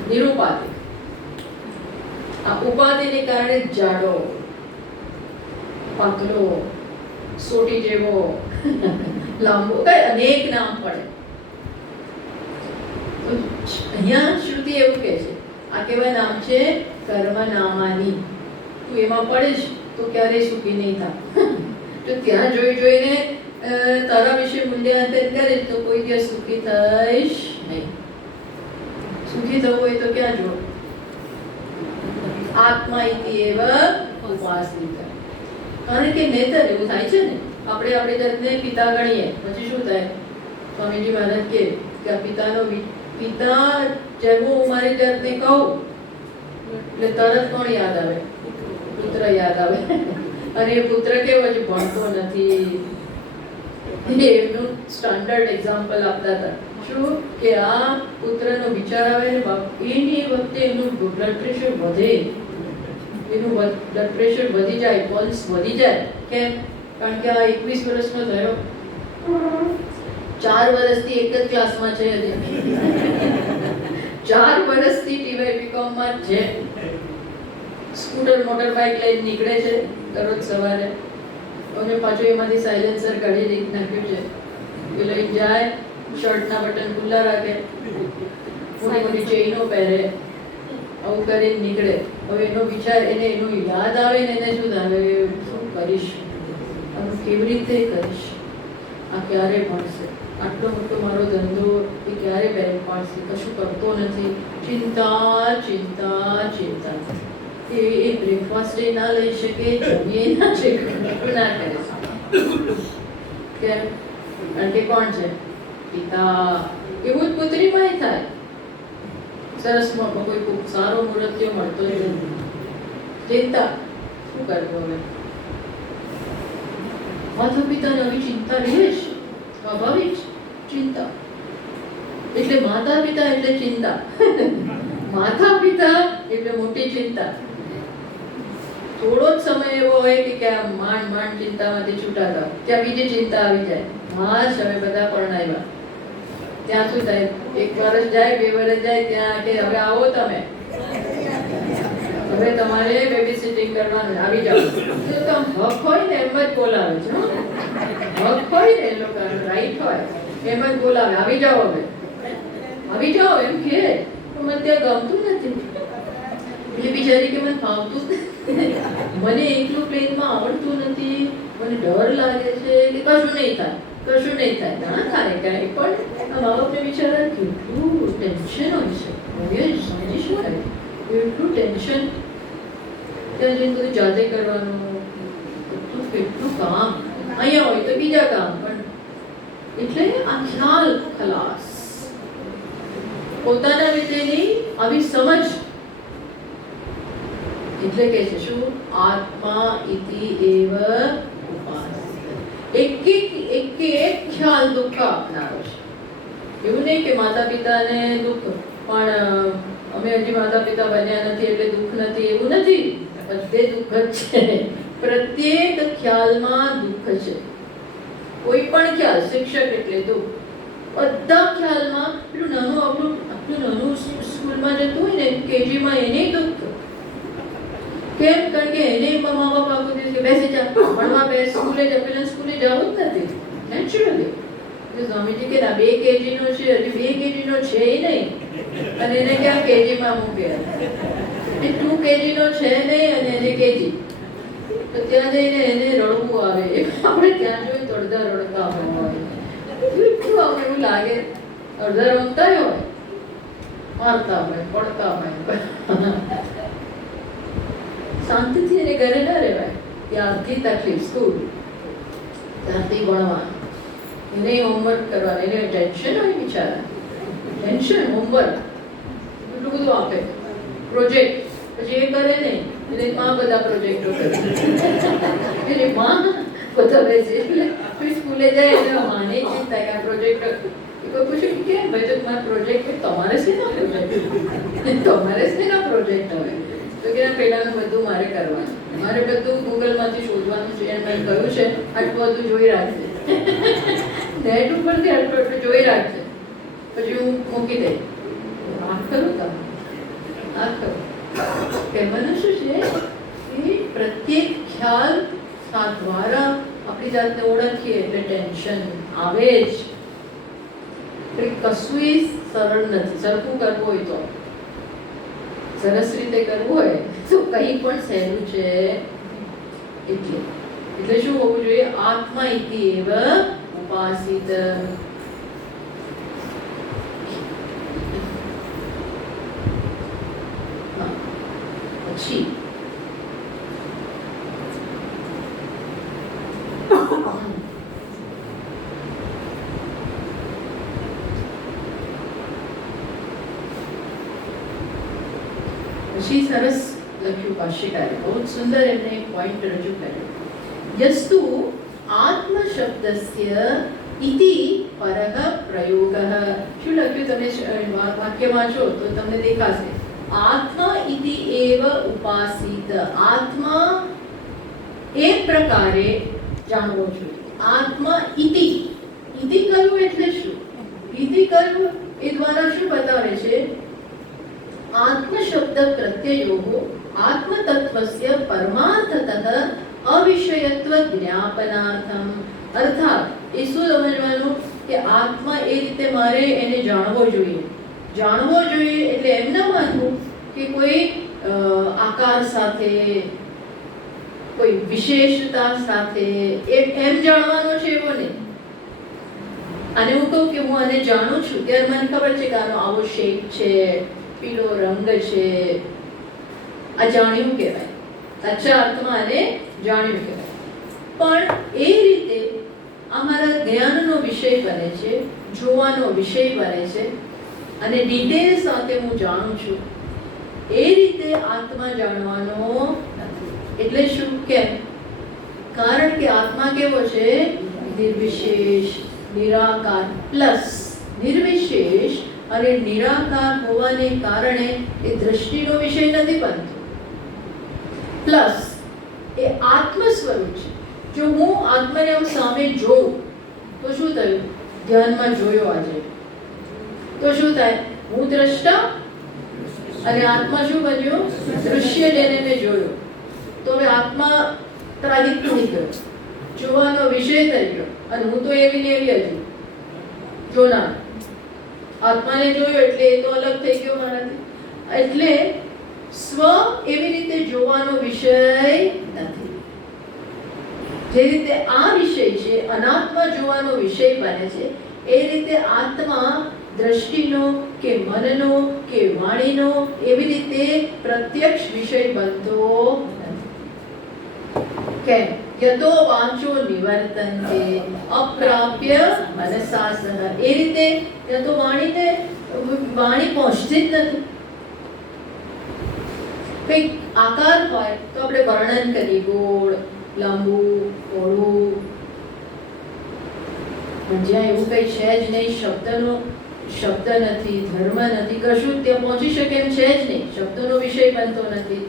નિરૂપાધિક. આ ઉપાધિને કારણે જાડો, પાતળો, સોટી જેવો, લાંબો, કઈ અનેક નામ પડે. અહીંયા શ્રુતિ એવું કહે છે, આ કેવા નામ છે? કર્મ નામાની. તું એમાં પડે છે તો ક્યારેય સુખી નહીં થાય. તો ત્યાં જોઈને તારા વિશે મૂલ્યાંકન કરે તો કોઈ દિવસ સુખી થઈશ નહીં. સુખી થવું હોય તો ક્યાં જો? આત્મા ઇતિ એવ ઉપાસિત. કારણ કે નેતર એવું થાય છે ને, આપણે આપણી જાતને પિતા ગણીએ, પછી શું થાય? સ્વામીજી મહારાજ કે આ પિતાનો પિતા જેમ હું મારી જાતને કહું એટલે તરત કોણ યાદ આવે? પુત્ર યાદ આવે. અને એ પુત્ર કેવો છે? ભણતો નથી. એમનું સ્ટાન્ડર્ડ એક્ઝામ્પલ આપતા હતા. શું કે આ પુત્રનો વિચાર આવે ને એની વખતે એનું બ્લડ પ્રેશર વધે, એનું બ્લડ પ્રેશર વધી જાય, પલ્સ વધી જાય. કેમ? કારણ કે આ 21 વર્ષનો થયો, 4 વર્ષથી એક જ ક્લાસમાં છે, 4 વર્ષથી ટીવાય બીકોમમાં છે, સ્કૂટર મોટર બાઇક લઈને નીકળે છે દરરોજ સવારે, અને પાછું એમાંથી સાયલેન્સર કાઢી નાખ્યું છે. એ લઈને જાય, શર્ટના બટન ખુલ્લા રાખે, મોટી મોટી ચેઇનો પહેરે, આવું કરીને નીકળે. હવે એનો વિચાર, એને એનું યાદ આવે ને એને શું થાય? શું કરીશ, આનું કેવી રીતે કરીશ, આ ક્યારે ભણશે, આટલો મોટો મારો ધંધો એ ક્યારે બેન પાડશે, કશું કરતો નથી, ચિંતા ચિંતા ચિંતા. એ બ્રેકફાસ્ટ ના લઈ શકે, જમીએ ના શકે, ના કરે. કેમ? કારણ કે કોણ છે? પિતા. એવું જ પુત્રીમાંય થાય. સરસમાં કોઈ સારો મુહૂર્ત્યો મળતો જ નથી. ચિંતા શું કરવું હવે? માતા પિતાને આવી ચિંતા રહે છે, સ્વાભાવિક ચિંતા. એટલે માતા પિતા એટલે ચિંતા. માતા પિતા એટલે મોટી ચિંતા. થોડો જ સમય એવો હોય કે ક્યાં માંડ ચિંતામાંથી છૂટા થાવ, ત્યાં બીજી ચિંતા આવી જાય. હા, હવે બધા પરણાવ્યા, ત્યાં શું થાય? 1 વર્ષ જાય, 2 વર્ષ જાય, ત્યાં કે હવે આવો તમે, હવે તમારે બેબી સિટિંગ કરવાનું, આવી જાઓ. તો હક હોય ને એમ જ બોલાવે છે. હક હોય ને એ લોકો રાઈટ હોય એમ જ બોલાવે, આવી જાઓ, હવે આવી જાઓ એમ કે. મને ત્યાં ગમતું નથી. એટલે બિચારી કે મને ફાવતું જ નથી, મને એકલું પ્લેનમાં આવડતું નથી, મને ડર લાગે છે કે કશું નહીં થાય. ના થાય કાંઈ પણ આ મા બાપને બિચારા કેટલું ટેન્શન હોય છે. સમજી શકાય એટલું ટેન્શન. ત્યાં જઈને બધું જાતે કરવાનું, કેટલું કામ. અહીંયા હોય તો બીજા કામ, પણ એટલે આ ખ્યાલ ખલાસ. પોતાના વિશેની આવી સમજ. એટલે કે છે શું? આત્મા ઇતિ એવ ઉપાસ્યતે. એક ખ્યાલ દુઃખ આપનારો છે. એવું નહીં કે માતા પિતાને દુઃખ, પણ અમે હજી માતા પિતા બન્યા નથી એટલે દુઃખ નથી, એવું નથી. બધે દુઃખ જ છે. પ્રત્યેક ખ્યાલમાં દુઃખ છે. કોઈ પણ ખ્યાલ, શિક્ષક એટલે દુઃખ. બધા ખ્યાલમાં પેલું નાનું આપણું નાનું સ્કૂલમાં જતું હોય ને, કેજીમાં, એને દુઃખ. કેમ? કારણ કે એને મા બાપ આખો દિવસ કે બેસી જા, ભણવા બેસ, સ્કૂલે જા. પેલા સ્કૂલે જવું જ નથી નેચરલી. સ્વામીજી કે 2 કેજીનો છે, હજી 2 કેજીનો છે નહીં, અને એને ક્યાં કેજીમાં મૂકે? 2 કેજીનો છે નહીં અને એને કેજી. તો ત્યાં જઈને એને રડવું આવે. આપણે ત્યાં જોઈએ તો અડધા રડતા હોય. કેટલું આપણે એવું લાગે, અડધા રમતા હોય, મારતા હોય, પડતા હોય. શાંતિથી એને ઘરે ના રહેવાય. ત્યારથી તકલીફ, સ્કૂલ ત્યારથી ભણવાનું, એને હોમવર્ક કરવાનું, એને ટેન્શન હોય બિચારા. ટેન્શન, હોમવર્ક એટલું બધું આપે, પ્રોજેક્ટ. પછી એ કરે નહીં, એટલે માં બધા પ્રોજેક્ટો કરે. એટલે માં બધા બેસે, એટલે સ્કૂલે જાય એટલે માને ચિંતા કે આ પ્રોજેક્ટ. કોઈ પૂછ્યું કે ભાઈ તો તમારા પ્રોજેક્ટ, તમારે શેના પ્રોજેક્ટ? તમારે શેના પ્રોજેક્ટ હોય? તો કે પહેલાનું બધું મારે કરવાનું, મારે બધું ગૂગલમાંથી શોધવાનું છે. એને મેં કહ્યું છે આટલું બધું જોઈ રાખજે, નેટ ઉપરથી આટલું જોઈ રાખજે, પછી હું મૂકી દઈ. આ ખરું તમે, આ ખરું. કહેવાનું શું છે કે પ્રત્યેક ખ્યાલ દ્વારા આપણી જાતને ઓળખીએ એટલે ટેન્શન આવે જ. કશું સરળ નથી. સરખું કરવું હોય તો, સરસ રીતે કરવું હોય તો કંઈ પણ સહેલું છે. એટલે શું હોવું જોઈએ? આત્મા ઇતિ એવ ઉપાસિત. પછી સરસ લખ્યું ભાષ્યકારે, બહુ સુંદર એમને એક પોઈન્ટ રજૂ કર્યો. યસ્તુ આત્મ શબ્દસ્ય ઇતિ પરઃ પ્રયોગઃ. શું લખ્યું તમે વાક્ય વાંચો તો તમને દેખાશે. આત્મા ઇતિ એવ ઉપાસિત. આત્મા એ પ્રકારે જાણવો જોઈએ. આત્મા ઇતિ. ઇતિ કરવું એટલે શું? ઇતિ કરવું એ દ્વારા શું બતાવે છે? આત્મ શબ્દ પ્રત્યયો આત્મ તત્વસ્ય પરમાર્થતઃ અવિષયત્વ જ્ઞાપનાર્થમ. અર્થાત એ શું સમજવાનું કે આત્મા એ રીતે મારે એને જાણવો જોઈએ. જાણવો જોઈએ એટલે એમ ન માનવું કે કોઈ આકાર સાથે, કોઈ વિશેષતા સાથે એમ જાણવાનો છે, એવો નહીં. અને હું કહું કે હું આને જાણું છું ત્યારે મને ખબર છે કે આનો આવો શેપ છે, પીળો રંગ છે, આ જાણ્યું કહેવાય. સાચા અર્થમાં આને જાણ્યું કહેવાય. પણ એ રીતે આ મારા જ્ઞાનનો વિષય બને છે, જોવાનો વિષય બને છે અને ડિટેલ સાથે હું જાણું છું. એ રીતે આત્મા જાણવાનો નથી. એટલે શું? કેમ? કારણ કે આત્મા કેવો છે? નિર્વિશેષ, નિરાકાર પ્લસ નિર્વિશેષ અને નિરાકાર હોવાને કારણે એ દ્રષ્ટિનો વિષય નથી બનતો. પ્લસ એ આત્મ સ્વરૂપ છે. જો હું આત્માને સામે જોઉં તો શું થયું? ધ્યાનમાં જોયો આજે તો શું થાય? હું દ્રષ્ટા અને આત્મા શું બન્યો? દૃશ્ય જેને મેં જોયો. તો હવે આત્મા ત્રાહિત થઈ ગયો, જોવાનો વિષય થઈ ગયો અને હું તો એવી ને એવી હતી જોનાર. આત્માને જોયો એટલે એ તો અલગ થઈ ગયો મારાથી. એટલે સ્વ એવી રીતે જોવાનો વિષય નથી. જે રીતે આ વિષય છે અનાત્મા જોવાનો વિષય બને છે, એ રીતે આત્મા દ્રષ્ટિનો કે મનનો કે વાણીનો એવી રીતે પ્રત્યક્ષ વિષય બનતો નથી. કેમ? યતો વાંચો નિવર્તન્તે અપ્રાપ્ય મનસા સહ. એ રીતે યતો વાણી પહોંચતી જ નથી. કંઈક આકાર હોય તો આપણે વર્ણન કરીએ, ગોળ, લાંબુ, પહોળું. જ્યાં એવું કંઈ છે જ નહીં, શબ્દ નથી, ધર્મ નથી, કશું ત્યાં પહોંચી શકે એમ છે જ નહીં, શબ્દોનો વિષય બનતો નથી.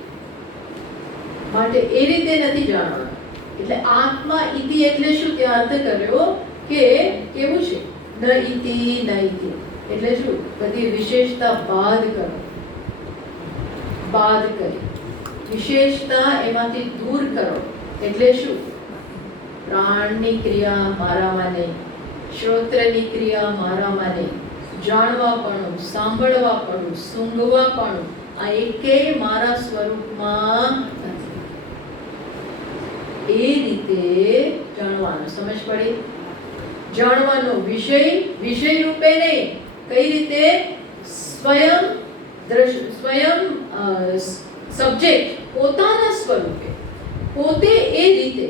માટે એ રીતે નથી જાણવાનું. એટલે આત્મા ઇતિ એટલે શું? ત્યાં અર્થ કર્યો કે કેવું છે? ન ઇતિ ન ઇતિ એટલે શું? બધી વિશેષતા બાદ કરો, બાદ કરી વિશેષતા એમાંથી દૂર કરો. એટલે શું? પ્રાણની ક્રિયા મારામાં નહીં, શ્રોત્રની ક્રિયા મારામાં નહીં, જાણવાપણું, સાંભળવાપણું, સૂંઘવાપણું આ એકેય મારા સ્વરૂપમાં નથી. એ રીતે જાણવાનું. સમજ પડી? જાણવાનો વિષય રૂપે નહીં. કઈ રીતે? સ્વયં સબ્જેક્ટ પોતાના સ્વરૂપે, પોતે એ રીતે,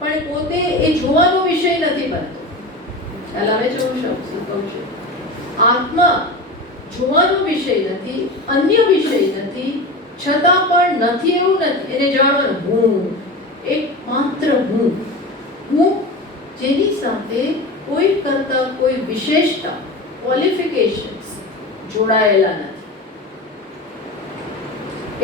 પણ પોતે એ જોવાનો વિષય નથી બનતો. ખ્યાલ આવે છે? હું કહું છું આત્મા જોવાનો વિષય નથી, અન્ય વિષય નથી, છતાં પણ નથી એવું નથી. એને જાણવાનું હું, એક માત્ર હું જેની સાથે કોઈ કરતા કોઈ વિશેષતા, ક્વોલિફિકેશન્સ જોડાયેલા નથી.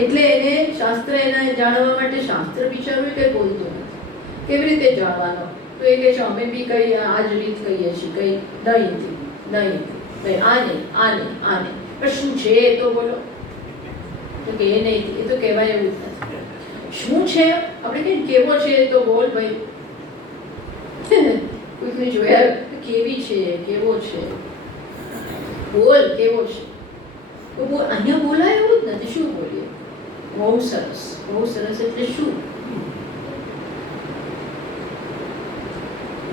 એટલે એને શાસ્ત્ર એના જાણવા માટે શાસ્ત્ર વિચારવું કઈ બોલતું નથી. કેવી રીતે જાણવાનો? તો એ કહે છે અમે બી કઈ આ જ રીત કહીએ છીએ, કઈ નહીં, આને પણ શું છે એ તો બોલો. તો કે એ નહીં, એ તો કહેવાય એવું જ નથી. શું છે? આપણે કઈ કેવો છે એ તો બોલ ભાઈ. કોઈકને જોયા કેવી છે, કેવો છે, બોલ કેવો છે. તો અહીંયા બોલાય એવું જ નથી. શું બોલીએ? બહુ સરસ. બહુ સરસ એટલે શું?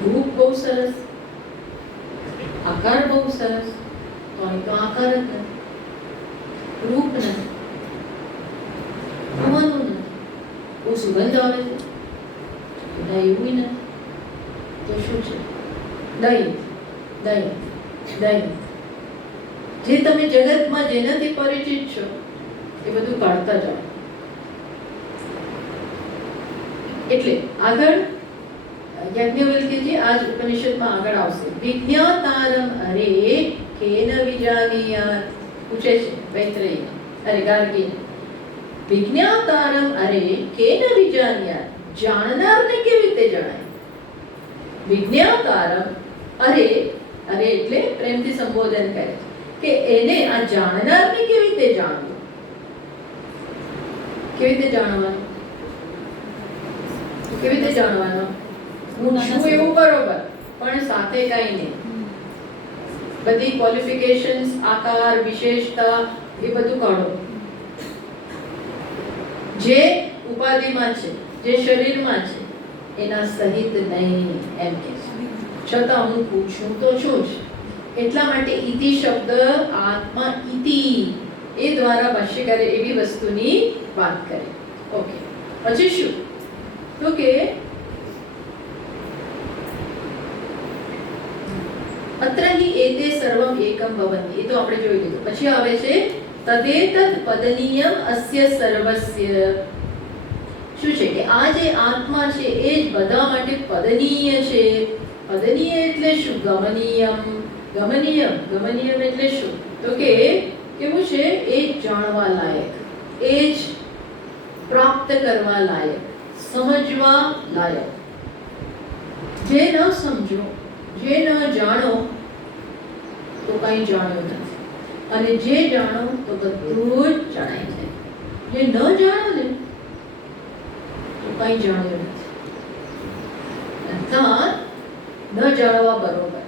રૂપ બહુ સરસ, આકાર બહુ સરસ. તો અહીં તો આકાર જ નથી, રૂપ નથી, જોવાનું નથી. બહુ સુગંધ આવે છે, એવું નથી. તો શું છે? દહીં. જે તમે જગતમાં જેનાથી પરિચિત છો એ બધું કાઢતા જાઓ. એટલે આગળ યાજ્ઞવલ્ક્યજી આ જ ઉપનિષદમાં આગળ આવશે. વિજ્ઞાતારમ અરે કેન વિજાનીયાત પૂછે છે મૈત્રેયી, અરે ગાર્ગીને. વિજ્ઞાતારમ અરે કેન વિજાનીયાત, જાણનારને કેવી રીતે જણાય? વિજ્ઞાતારમ અરે એટલે પ્રેમથી સંબોધન કરે કે એને આ જાણનારને કેવી રીતે જાણવું? કેવી રીતે જાણવાનું? કેવી રીતે જાણવાનું? હું છું એવું બરોબર, પણ સાથે કઈ નહીં. બધી ક્વોલિફિકેશન્સ, આકાર, વિશેષતા એ બધું કાઢો. જે ઉપાધિમાં છે, જે શરીરમાં છે એના સહિત નહીં એમ કે છે. છતાં હું પૂછું તો છું જ. એટલા માટે ઇતિ શબ્દ આત્મા ઇતિ એ દ્વારા ભાષ્યકારે એવી વસ્તુની વાત કરે. ઓકે, પછી શું? તો કે અત્ર હિ એતે સર્વમ એકમ ભવન્તિ. એ તો આપણે જોઈ લીધું. પછી આવે છે તદેતદ પદનીયમ અસ્ય સર્વસ્ય. શું છે કે આ જે આત્મા છે એ જ બધા માટે પદનીય છે. પદનીય એટલે શું? ગમનીયમ. ગમનીયમ એટલે શું? તો કે કેવું છે? એ જાણવા લાયક, એ જ પ્રાપ્ત કરવા લાયક, સમજવા લાયક. જે ન સમજો, જે ન જાણો તો કંઈ જાણ્યું નથી, અને જે જાણો તો બધું જ જણાય છે. જે ન જાણો ને તો કંઈ જાણ્યું નથી. અર્થાત ન જાણવા બરોબર.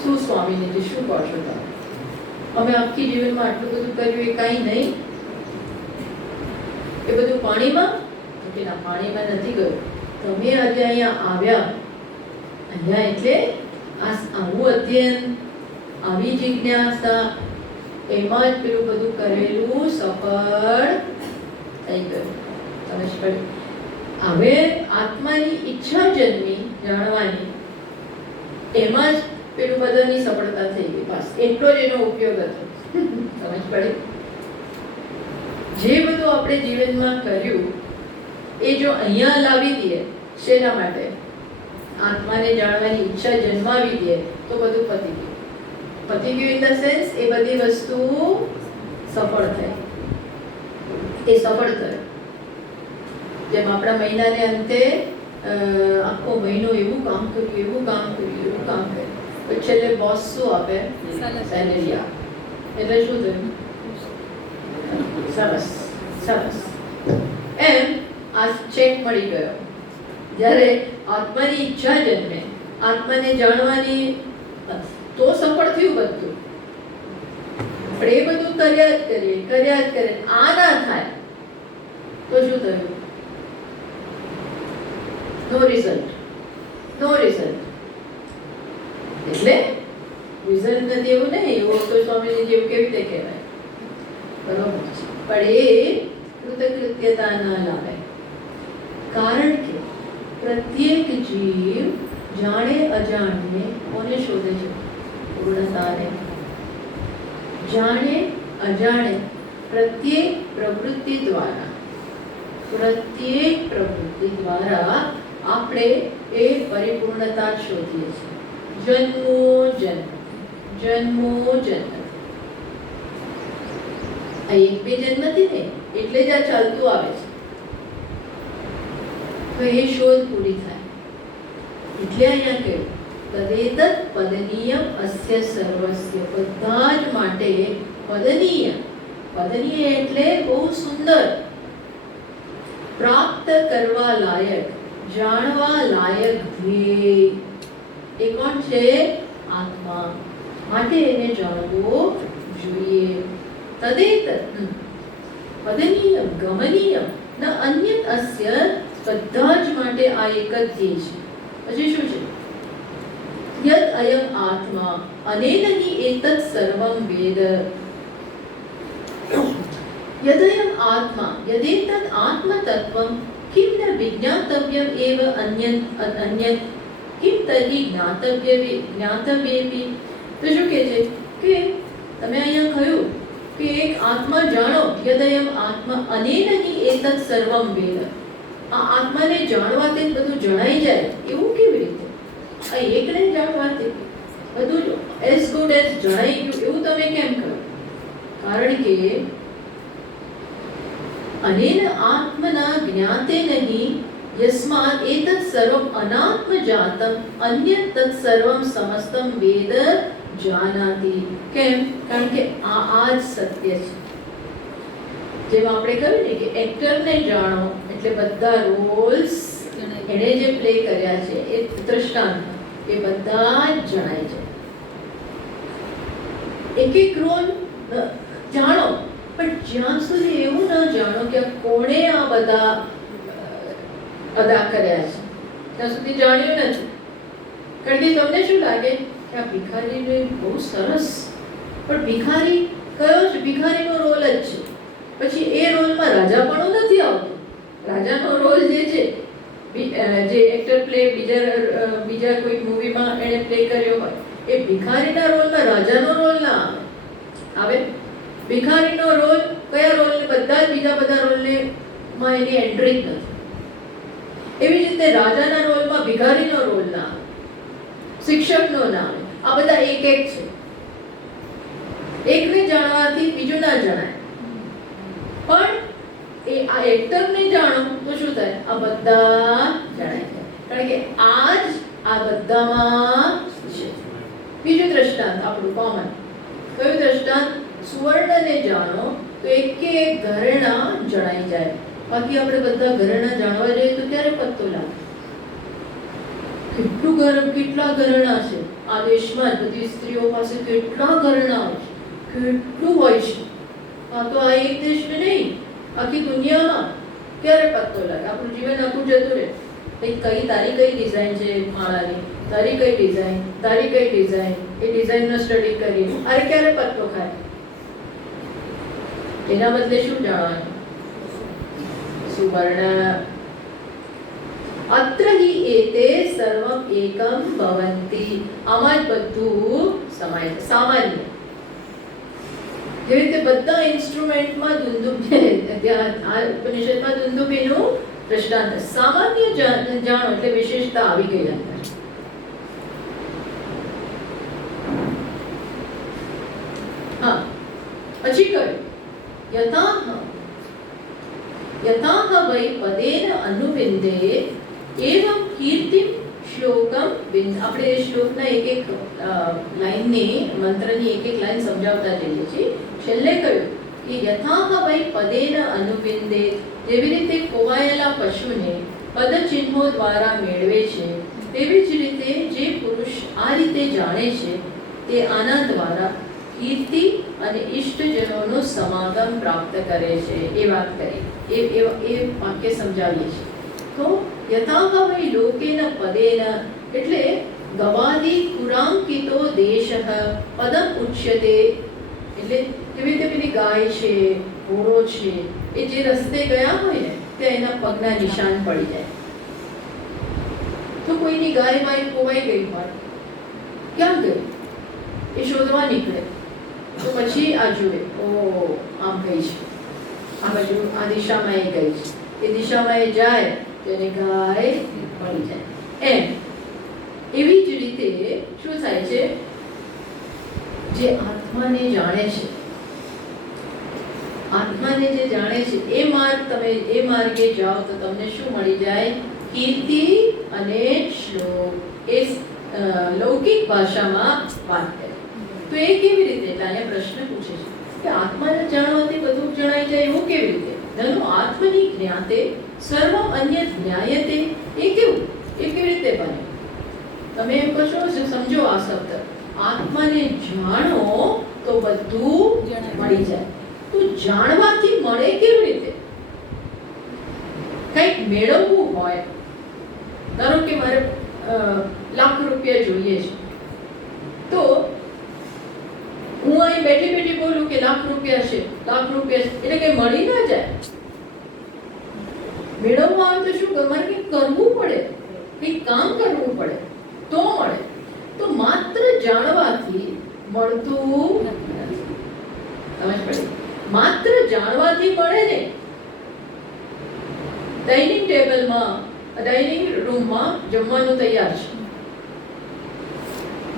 શું સ્વામીજી, શું કહો છો તમે? અમે આખી જીવનમાં આટલું બધું કર્યું એ કાંઈ નહીં? એ બધું પાણીમાં? કે ના, પાણીમાં નથી ગયું. તમે આજે અહીંયા આવ્યા, અહીંયા એટલે આવું અધ્યયન, આવી જિજ્ઞાસા, એમાં જ પેલું બધું કરેલું સફળ થઈ ગયું. સમજ પડી? હવે આત્માની ઈચ્છા જન્મી જાણવાની, એમાં જ પેલું બધાની સફળતા થઈ ગઈ. બસ એટલો જ એનો ઉપયોગ હતો. સમજ પડી? જે બધું આપણે જીવનમાં કર્યું એ જો અહીંયા લાવી દઈએ, શેના માટે? આત્માને જાણવાની ઈચ્છા જન્માવી દે તો બધું પતી ગયું. પતી ગયું ઇન ધ સેન્સ એ બધી વસ્તુ સફળ થઈ. એ સફળ થયો. જેમ આપણા મહિનાને અંતે આખો મહિનો એવું કામ કર્યું, એવું કામ કર્યું, પછી છેલ્લે બોસ શું આપે? સેલેરી આપે. એટલે શું થયું? સરસ. એમ આ ચેક મળી ગયો. જ્યારે આત્માની ઈચ્છા જન્મે, આત્માને જાણવાની, તો સફળ થયું બધું. પણ એ બધું કર્યા જ કરીએ, આ ના થાય તો શું થયું? નો રિઝલ્ટ. એટલે રિઝલ્ટ નથી એવું નહીં. એવું તો સ્વામીજી જેવું કેવી રીતે કહેવાય? બરોબર છે. પણ એ કૃતકૃત્યતા ન લાવે. કારણ કે પ્રત્યેક જીવ જાણે અજાણે કોને શોધે છે? પૂર્ણતાને. જાણે અજાણે પ્રત્યેક પ્રવૃત્તિ દ્વારા આપણે એ પરિપૂર્ણતા શોધીએ છીએ. જન્મો જન્મ. આ એક બે જન્મથી નહીં, એટલે જ આ ચાલતું આવે છે. તો એ શોધ પૂરી થાય. એટલે અહીંયા કહ્યું તદેતદ પદનીયમ અસ્ય સર્વસ્ય. બધા જ માટે પદનીય એટલે બહુ સુંદર, પ્રાપ્ત કરવા લાયક, જાણવા લાયક ધ્યેય. એ કોણ છે? આત્મા. માટે એને જાણવું જોઈએ. તદેતદ પદનીયમ ગમનીયમ ન અન્યત અસ્ય. બધા જ માટે આ એક જ ધ્યેય છે. પછી શું છે? યદ અયમ આત્મા અનેન હિ એતત સર્વમ વેદ. યદયમ આત્મા યદેતદ આત્મતત્વમ કિમ ન વિજ્ઞાતવ્યમ એવ અન્યત કિમ તર્હિ જ્ઞાતવ્યેપી. તો શું કહે છે કે તમે અહીંયા કહ્યું કે એક આત્મા જાણો. યદયમ આત્મા અનેન હિ એતત સર્વમ વેદ. આ આત્માને જાણવાથી બધું જણાઈ જાય. એવું કેવી રીતે? આ એકને જાણવાથી બધું એઝ ગુડ એઝ જણાઈ ગયું એવું તમે કેમ કહો? કારણ કે અનેન આત્મના જ્ઞાતે નહીં યસ્માત એતત સર્વમ અનાત્મજાતમ અન્ય તત્ સર્વમ સમસ્તમ વેદ જાનાતિ. કેમ? કારણ કે આ જ સત્ય છે. જેમ આપણે કહ્યું ને કે એક્ટરને જાણો એટલે બધા રોલ્સ એણે જે પ્લે કર્યા છે એ દ્રષ્ટાંત એ બધા જ જણાય છે. એક રોલ જાણો, પણ જ્યાં સુધી એવું ન જાણો કે કોણે આ બધા અદા કર્યા છે ત્યાં સુધી જાણ્યું નથી. કારણ કે તમને શું લાગે કે આ ભિખારીને બહુ સરસ, પણ ભિખારી કયો છે? ભિખારીનો રોલ જ છે. પછી એ રોલમાં રાજાપણું નથી આવતું. રાજાનો રોલ જે છે જે એક્ટર પ્લે બીજા કોઈ મૂવીમાં એણે પ્લે કર્યો હોય, એ ભિખારીના રોલમાં રાજાનો રોલ ના આવે. ભિખારીનો રોલ કયા રોલને બધા જ બીજા બધા રોલને માં એની એન્ટ્રી જ નથી. એવી જ રીતે રાજાના રોલમાં ભિખારીનો રોલ ના આવે, શિક્ષકનો ના આવે. આ બધા એક એક છે. એકને જાણવાથી બીજું ના જણાય. પણ એ આ એક્ટરને જાણો તો શું થાય? આ બધા જણાય જાય. કારણ કે આ જ આ બધામાં છે. બીજું દ્રષ્ટાંત આપણું કોમન. કયું દ્રષ્ટાંત? સુવર્ણને જાણો તો એક ઘરેણા જણાઈ જાય. બાકી આપણે બધા ઘરેણા જાણવા જઈએ તો ક્યારે પત્તો લાગે? કેટલા ઘરેણા છે આ દેશમાં? બધી સ્ત્રીઓ પાસે કેટલા ઘરેણા હોય છે, કેટલું હોય છે. આ તો આ એક દેશને નહીં, આખી દુનિયામાં ક્યારે પત્તો લાગે? આપણું જીવન આખું જતું રહે. તારી કઈ ડિઝાઇન છે માળાની, તારી કઈ ડિઝાઇન, તારી કઈ ડિઝાઇન, એ ડિઝાઇનનો સ્ટડી કરીએ. અરે ક્યારે પત્તો ખાય? એના બદલે શું જાણવાનું? સુવર્ણ અત્ર હિ એતે સર્વમ એકમ ભવંતિ. આમાં જ બધું સમાય છે. સામાન્ય જેવી રીતે બધા ઇન્સ્ટ્રુમેન્ટમાં દુંદુભ છે, ત્યાં આ ઉપનિષદમાં દુંદુભીનું દ્રષ્ટાંત. સામાન્ય જાણો એટલે વિશેષતા આવી ગઈ અંદર. હા, પછી કહ્યું યથાહ વૈ પદેન અનુવિંદે એવં કીર્તિમ શ્લોકમ બિંદ. આપણે એ શ્લોકના એક એક લાઈનની, મંત્રની એક એક લાઈન સમજાવતા જઈએ છીએ. છેલ્લે કહ્યું કે યથાહ વૈ પદેન અનુવિંદે, જેવી રીતે ખોવાયેલા પશુને પદચિહ્નો દ્વારા મેળવે છે, તેવી જ રીતે જે પુરુષ આ રીતે જાણે છે તે આના દ્વારા કીર્તિ અને ઇષ્ટજનોનો સમાગમ પ્રાપ્ત કરે છે. એ વાત કરી, એ વાક્ય સમજાવીએ છીએ. તો યથાહ વૈ લોકેન પદેન એટલે ગવાદી પુરાંકિતો દેશઃ પદમ ઉચ્યતે. એટલે કેવી રીતે પેલી ગાય છે, ઘોડો છે, એ જે રસ્તે ગયા હોય ને ત્યાં એના પગના નિશાન પડી જાય. તો કોઈની ગાય વાય ખોવાઈ ગઈ હોય, ક્યાં ગઈ એ શોધવા નીકળે તો પછી આ જુએ, ઓ આમ ગઈ છે, આ બાજુ આ દિશામાં એ ગઈ છે, એ દિશામાં એ જાય તો એને ગાય મળી જાય. એમ એવી જ રીતે શું થાય છે? જે આત્માને જાણે છે, આત્માને જે જાણે છે એ માર્ગે જાઓ તો તમને શું મળી જાય? કીર્તિ અને શ્લોક. એ લૌકિક ભાષામાં વાત કરે. તો એ કેવી રીતે? એટલે અહીંયા પ્રશ્ન પૂછે છે કે આત્માને જાણવાથી બધું જણાઈ જાય એવું કેવી રીતે? નનુ આત્મની જ્ઞાતે સર્વ અન્ય જ્ઞાયતે. એ કેવું? એ કેવી રીતે બને? તમે એમ કહો છો, સમજો આ શબ્દ, આત્માને જાણો તો બધું મળી જાય. તો જાણવાથી મળે કેવી રીતે? કંઈક મેળવવું હોય, ધારો કે મારે લાખ રૂપિયા જોઈએ છે, તો હું અહીં બેઠી બેઠી બોલું કે લાખ રૂપિયા છે, લાખ રૂપિયા છે, એટલે કઈ મળી ના જાય. મેળવવું આવે તો શું મારે કંઈક કરવું પડે, કંઈક કામ કરવું પડે તો મળે. તો માત્ર જાણવાથી મળતું નથી. સમજ પડી? માત્ર જાણવાથી મળે ને. ડાઇનિંગ રૂમમાં જમવાનું તૈયાર છે,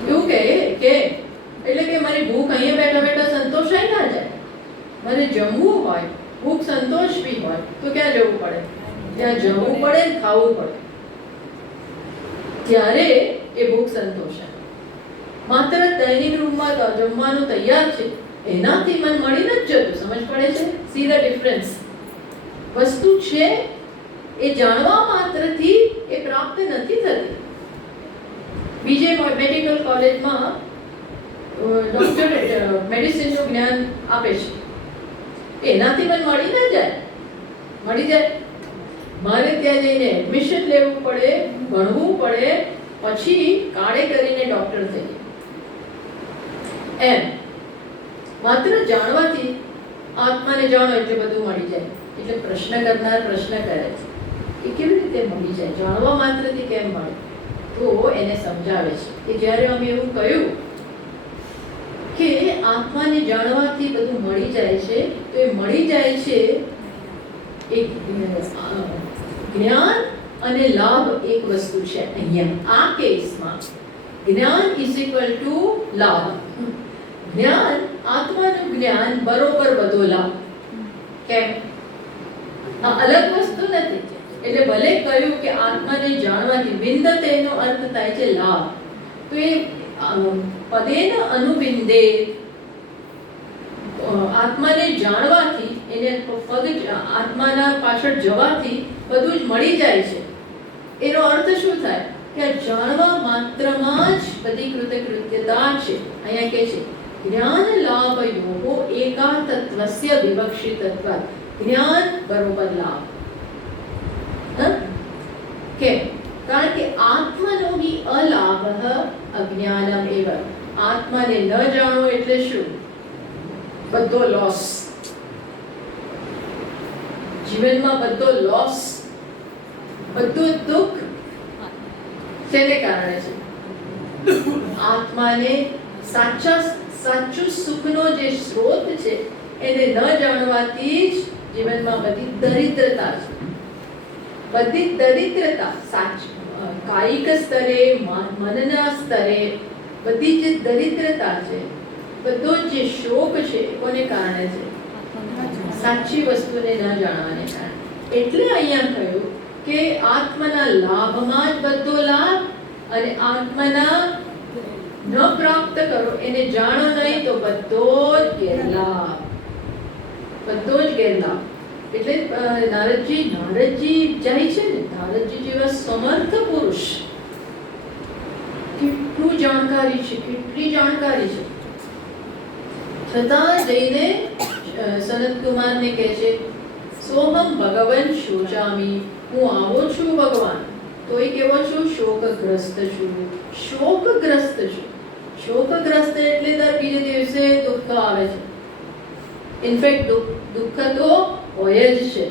એવું કે એટલે કે મારી ભૂખ અહીંયા બેઠા બેઠા સંતોષાય ના જાય. મને જમવું હોય, ભૂખ સંતોષવી હોય તો ક્યાં જવું પડે? ત્યાં જવું પડે, ખાવું પડે, ત્યારે એ ભૂખ સંતોષાય. માત્ર ડાઇનિંગ રૂમમાં જમવાનું તૈયાર છે એનાથી મન મળી નથી જતું. સમજ પડે છે? See the difference. વસ્તુ છે એ જાણવા માત્રથી એ પ્રાપ્ત નથી થતી. બીજે મેડિકલ કોલેજમાં ડોક્ટર મેડિસિનનું જ્ઞાન આપે છે, એનાથી મને મળી ના જાય. મળી જાય, મારે ત્યાં જઈને એડમિશન લેવું પડે, ભણવું પડે, પછી કાળે કરીને ડોક્ટર થઈએ. એમ માત્ર જાણવાથી આત્માને જાણો એટલે બધું મળી જાય. એટલે પ્રશ્ન કરનાર પ્રશ્ન કરે છે કે કેવી રીતે રીતે મળી જાય, જાણવા માત્રથી કેમ મળે? તો એને સમજાવે છે કે જ્યારે અમે એવું કહ્યું કે આત્માને જાણવાથી બધું મળી જાય છે, તો એ મળી જાય છે એક જ્ઞાન અને લાભ એક વસ્તુ છે. અહીંયા આ કેસમાં જ્ઞાન ઇઝ ઇક્વલ ટુ લાભ. જ્ઞાન, આત્માનું જ્ઞાન બરોબર બધો લાભ. કેમ? આ અલગ વસ્તુ નથી. એટલે ભલે કહ્યું કે આત્માને જાણવાથી, વિંદતે એનો અર્થ થાય છે લાભ, તો એ પદેન અનુવિંદે, આત્માને જાણવાથી, એને પદ આત્માના પાછળ જવાથી બધું જ મળી જાય છે. એનો અર્થ શું થાય કે જાણવા માત્રમાં જ બધી કૃતકૃત્યતા છે. અહીંયા કે છે જ્ઞાન લાભ યોગો એકાતત્વસ્ય વિવક્ષિતત્વાत्. જ્ઞાન બરોબર લાભ. કેમ? કારણ કે આત્મનો હિ અલાભ અજ્ઞાનમ એવ. આત્માને ન જાણો એટલે શું? બધો લોસ. જીવનમાં બધો લોસ, બધું દુઃખ શેને કારણે છે? આત્માને સાચું સુખનો જે સ્ત્રોત છે એને ન જાણવાથી જ જીવનમાં બધી દરિદ્રતા છે. બધી દરિદ્રતા, કાયિક સ્તરે, મનના સ્તરે બધી જે દરિદ્રતા છે, બધો જે શોક છે, કોને કારણે છે? સાચી વસ્તુને ન જાણવાને કારણે. એટલે અહીંયા કહ્યું કે આત્માના લાભમાં જ બધો લાભ, અને આત્માના ન પ્રાપ્ત કરો, એને જાણો નહીં તો બધો જ ગેરલાભ. બધો જ ગેરલાભ. એટલે નારદજી જાય છે ને, નારદજી જેવા સમર્થ પુરુષ, કેટલું જાણકારી છે, કેટલી જાણકારી છે, છતાં જઈને સનત કુમારને કહે છે સોહમ ભગવન શોચામી. હું આવો છું ભગવાન, તોય કેવો છું? શોકગ્રસ્ત છું. શોકગ્રસ્ત છું. શોકગ્રસ્ત એટલે દર બીજે દિવસે દુઃખ આવે છે. ઇનફેક્ટ દુઃખ તો હોય જ છે,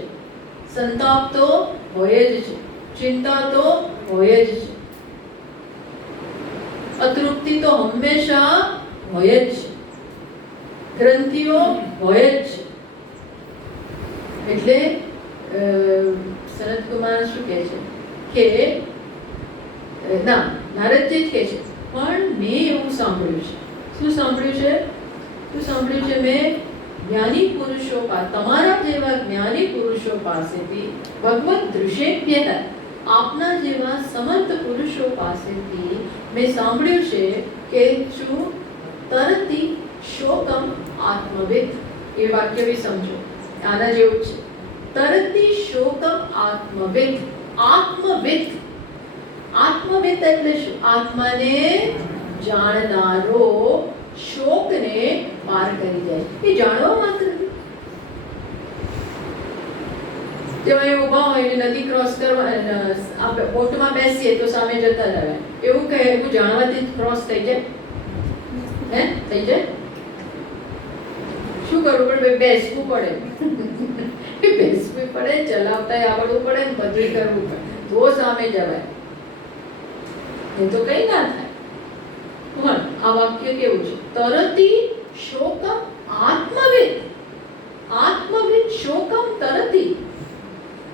સંતાપ તો હોય જ છે, ચિંતા તો હોય જ છે, અતૃપ્તિ તો હંમેશા હોય જ છે, ગ્રંથિઓ હોય જ છે. એટલે સનત કુમાર શું કહે છે કે ના, નારદજી જ કહે છે પણ મેં એવું સાંભળ્યું છે. શું સાંભળ્યું છે? શું સાંભળ્યું છે? મેં જ્ઞાની પુરુષો તમારા જેવા જ્ઞાની પુરુષો પાસેથી, ભગવત દૃશ્યેભ્યઃ, આપના જેવા સમર્થ પુરુષો પાસેથી મેં સાંભળ્યું છે કે શું તરતી શોકમ આત્મવિદ. એ વાક્ય બી સમજો, આના જેવું છે. તરતી શોકમ આત્મવિદ. આત્મવિદ, આત્મવિદ એટલે શું? આત્માને જાણનારો શોકને પાર કરી જાય. એ જાણવા માત્ર તેમાં ઉભા હોય ને નદી ક્રોસ કરવા, આપણે બોટમાં બેસીએ તો સામે જતા રહે, એવું કહે એવું જાણવાથી ક્રોસ થઈ જાય? હે, થઈ જાય? શું કરવું પડે? બેસવું પડે. બેસવું પડે, ચલાવતા આવડવું પડે, ને બધું કરવું પડે, તો સામે જવાય. એ તો કઈ ના થાય. પણ આ વાક્ય કેવું છે? તરતી શોકમ આત્મવિદ. આત્મવિદ શોકમ તરતી.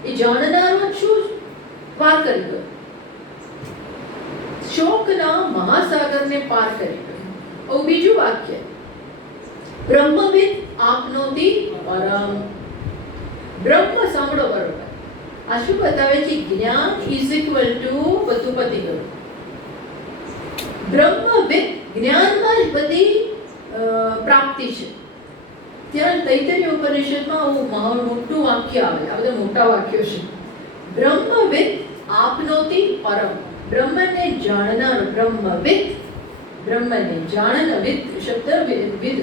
એ જાણનારો શું પાર કરી ગયો? શોકના મહાસાગરને પાર કરી ગયો. બીજું વાક્ય, બ્રહ્મવિદ આપનોતિ પરમ. બ્રહ્મ, સાંભળો બરોબર, આ શું બતાવે છે? જ્ઞાન ઇઝ ઇક્વલ ટુ બધું પતી ગયું. બ્રહ્મવિદ, જ્ઞાનમાં જ બધી પ્રાપ્તિ છે. ત્યાં તૈતરીય ઉપનિષદમાં મોટું વાક્ય આવે. આ બધા મોટા વાક્યો છે. બ્રહ્મવિદ આપનોતિ પરમ. બ્રહ્મને જાણનાર, બ્રહ્મવિદ, બ્રહ્મને જાણન, વિદ શબ્દ વિદ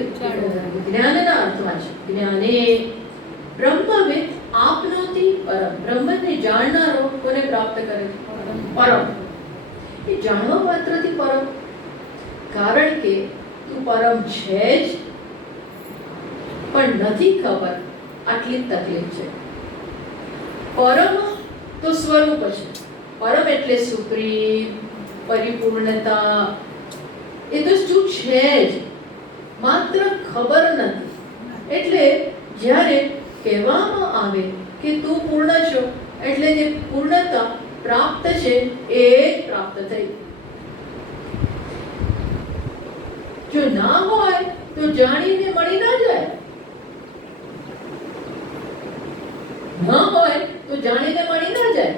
જ્ઞાનના અર્થમાં છે. જ્ઞાને બ્રહ્મવિદ આપનોતિ પરમ. બ્રહ્મને જાણનારો કોને પ્રાપ્ત કરે? પરમ. એ જાણવા માત્રથી પરમ. કારણ કે તું પરમ છે જ, પણ નથી ખબર, આટલી જ તકલીફ છે. પરમ તો સ્વરૂપ છે. પરમ એટલે સુપ્રીમ, પરિપૂર્ણતા. એ તો શું છે જ, માત્ર ખબર નથી. એટલે જ્યારે કહેવામાં આવે કે તું પૂર્ણ છો, એટલે જે પૂર્ણતા પ્રાપ્ત છે એ જ પ્રાપ્ત થઈ. જો ના હોય તો જાણીને મળી ના જાય. ના હોય તો જાણીને મળી ના જાય.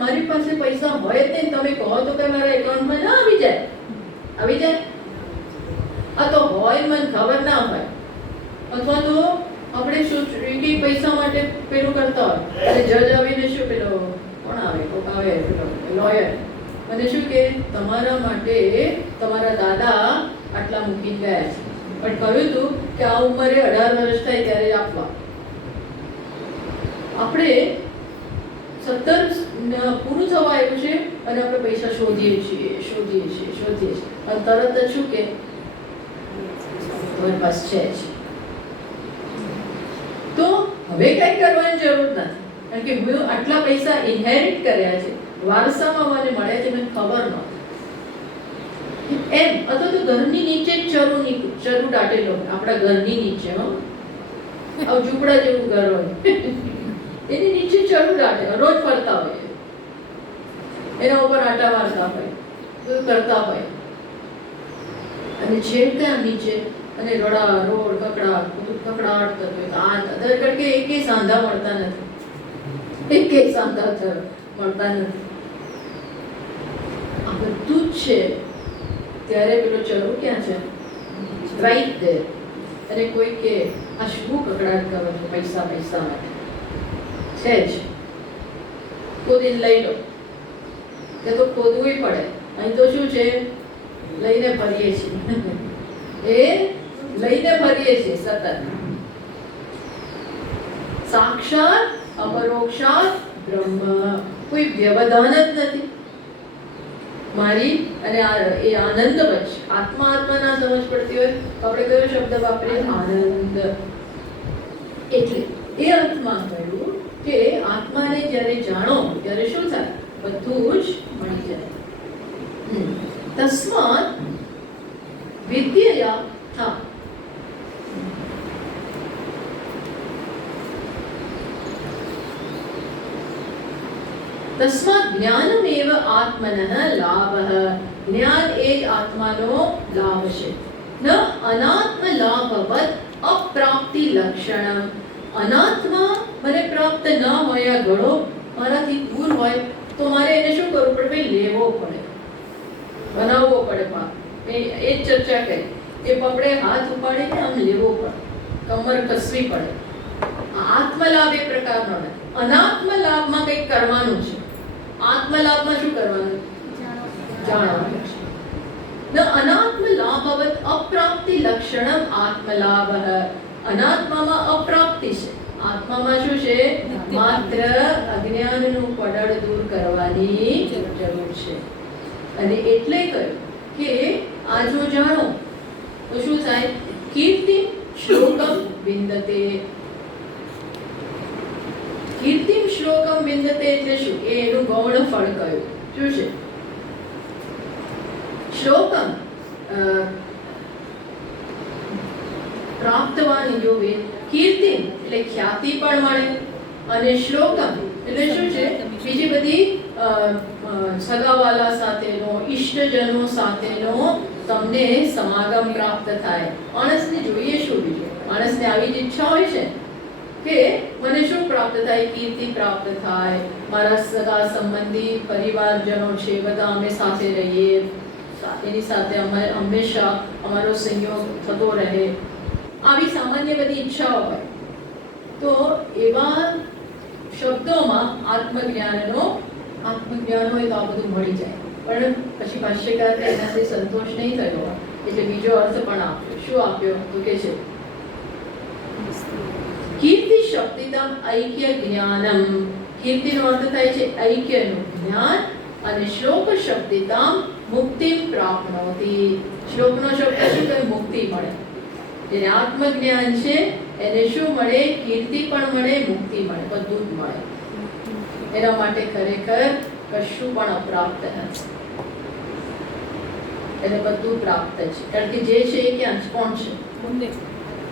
મારી પાસે પૈસા હોય જ નહીં, તમે કહો તો કે મારા એકાઉન્ટમાં ના આવી જાય. આવી જાય? આ તો હોય મને ખબર ના હોય. અથવા તો આપણે શું કે પૈસા માટે પેલું કરતા હોય, અને જજ આવીને શું પેલો કોણ આવે, કોક આવે પેલો લોયર, અને શું કે તમારા માટે તમારા દાદા આટલા મૂકીને ગયા છે, પણ કહ્યું હતું કે આ ઉંમરે 18 વર્ષ થાય ત્યારે આપવા. આપણે 17 પૂરું થવા આવ્યું છે અને આપણે પૈસા શોધીએ છીએ. અને તરત જ શું કે તમારી પાસે છે જ. તો હવે કઈ કરવાની જરૂર નથી, કારણ કે હું આટલા પૈસા ઇનહેરિટ કર્યા છે, વારસામાં મને મળ્યા છે, મને ખબર નહોતી એમ. અથવા તો ઘરની નીચે જ ચરુ દાટેલો, આપણા ઘરની નીચે, આવું ઝૂંપડા જેવું ઘર હોય એની નીચે ચરુ દાટે, રોજ ફરતા હોય, એના ઉપર આટા મારતા હોય, કરતા હોય, અને છેડતા નીચે અને રોડ કકડાટ થતો હોય. આ કે એકે સાંધા મળતા નથી, એકે સાંધા મળતા નથી. આ બધું જ છે. ત્યારે પેલો ચરુ ક્યાં છે? Right there. અને કોઈ કે આ શું કકડાટ કરો છો પૈસા માટે? છે જ, ખોદીને લઈ લો. તે તો ખોદવું પડે. અહીં તો શું છે, લઈને ફરીએ છીએ લઈને ફરીએ છીએ સતત. સાક્ષાત અપરોક્ષાત બ્રહ્મ, કોઈ વ્યવધાન જ નથી મારી અને એ આનંદ વચ્ચે. આત્માના સમજ પડતી હોય આપણે કયો શબ્દ વાપરીએ? આનંદ. એટલે એ અર્થમાં કહ્યું કે આત્માને જ્યારે જાણો ત્યારે શું થાય? બધું જ મળી જાય. તસ્માત વિદ્યયા થા. તસ્માત જ્ઞાનમેવ આત્મનઃ લાભઃ. જ્ઞાન એ જ આત્માનો લાભ છે. ન અનાત્મ લાભવત અપ્રાપ્તિ લક્ષણમ. અનાત્મા મને પ્રાપ્ત ન હોય, આ ઘડો મારાથી દૂર હોય તો મારે એને શું કરવું પડે? ભાઈ લેવો પડે, બનાવવો પડે. એ જ ચર્ચા કરી કે પકડે હાથ ઉપાડીને આમ લેવો પડે, કમર કસવી પડે. આત્મલાભ એ પ્રકારનો નથી. અનાત્મ લાભમાં કંઈક કરવાનું છે. આત્મલાભમાં શું કરવાનું? જાણવાનું છે. ન અનાત્મ લાભવત અપ્રાપ્તિ લક્ષણમ આત્મલાભઃ. અનાત્મામાં અપ્રાપ્તિ છે, આત્મામાં શું છે? માત્ર અજ્ઞાનનું પડળ દૂર કરવાની જરૂર છે. અને એટલે કહ્યું કે આ જો જાણો તો શું થાય? કીર્તિ શ્લોકમ વિંદતે. કીર્તિમ શ્લોકમ વિંદતે એટલે શું? એનું ગૌણ ફળ કયું? શું છે? શ્લોકમ પ્રાપ્તવાન જો વેદ. કીર્તિ એટલે ખ્યાતિ પણ મળે, અને શ્લોકમ એટલે શું છે? બીજી બધી સગાવાલા સાથેનો, ઈષ્ટજનો સાથેનો તમને સમાગમ પ્રાપ્ત થાય. માણસને જોઈએ શું? બીજું માણસને આવી જ ઈચ્છા હોય છે કે મને શું પ્રાપ્ત થાય? કીર્તિ પ્રાપ્ત થાય, મારા સગા સંબંધી પરિવારજનો છે બધા અમે સાથે રહીએ, એની સાથે હંમેશા અમારો સંયોગ થતો રહે. આવી સામાન્ય બધી ઈચ્છાઓ હોય તો એવા શબ્દોમાં આત્મજ્ઞાન હોય તો આ બધું મળી જાય. પણ પછી ભાષ્યકાર એનાથી સંતોષ નહીં થયો એટલે બીજો અર્થ પણ આપ્યો. શું આપ્યો? તો કે છે કીર્તિ શક્તિતમ ઐક્ય જ્ઞાનમ. કીર્તિનો અર્થ થાય છે ઐક્યનું જ્ઞાન, અને શ્લોક શક્તિતમ મુક્તિ પ્રાપ્નોતિ. શ્લોકનો શબ્દ શું કહે? મુક્તિ મળે. જેને આત્મજ્ઞાન છે એને શું મળે? કીર્તિ પણ મળે, મુક્તિ મળે, બધું જ મળે. એના માટે ખરેખર કશું પણ અપ્રાપ્ત નથી. એટલે બધું પ્રાપ્ત છે, કારણ કે જે છે એ ક્યાં છે? કોણ છે?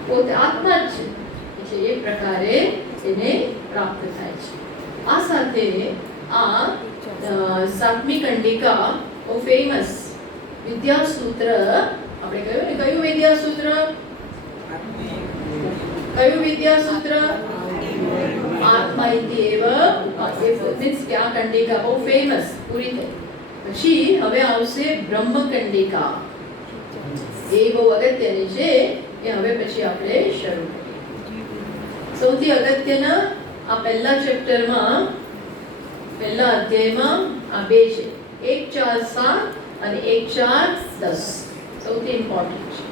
પોતે આત્મા જ છે. એટલે એ પ્રકારે એને પ્રાપ્ત થાય છે. આ સાથે આ સાતમી કંડિકા બહુ ફેમસ વિદ્યાસૂત્ર આપણે કહ્યું ને. કયું વિદ્યાસૂત્ર? કયું વિદ્યાસૂત્ર? આત્મા ઇતિ એવ મીન્સ કે આ કંડિકા બહુ ફેમસ પૂરી થઈ. પછી હવે આવશે બ્રહ્મ કંડિકા. એ બહુ અગત્યની છે. એ હવે પછી આપણે શરૂ કરીએ. સૌથી અગત્યના આ પહેલા ચેપ્ટરમાં પહેલા અધ્યાયમાં આ બે છે, 1, 4, 7 અને 1, 4, 10 સૌથી ઇમ્પોર્ટન્ટ છે.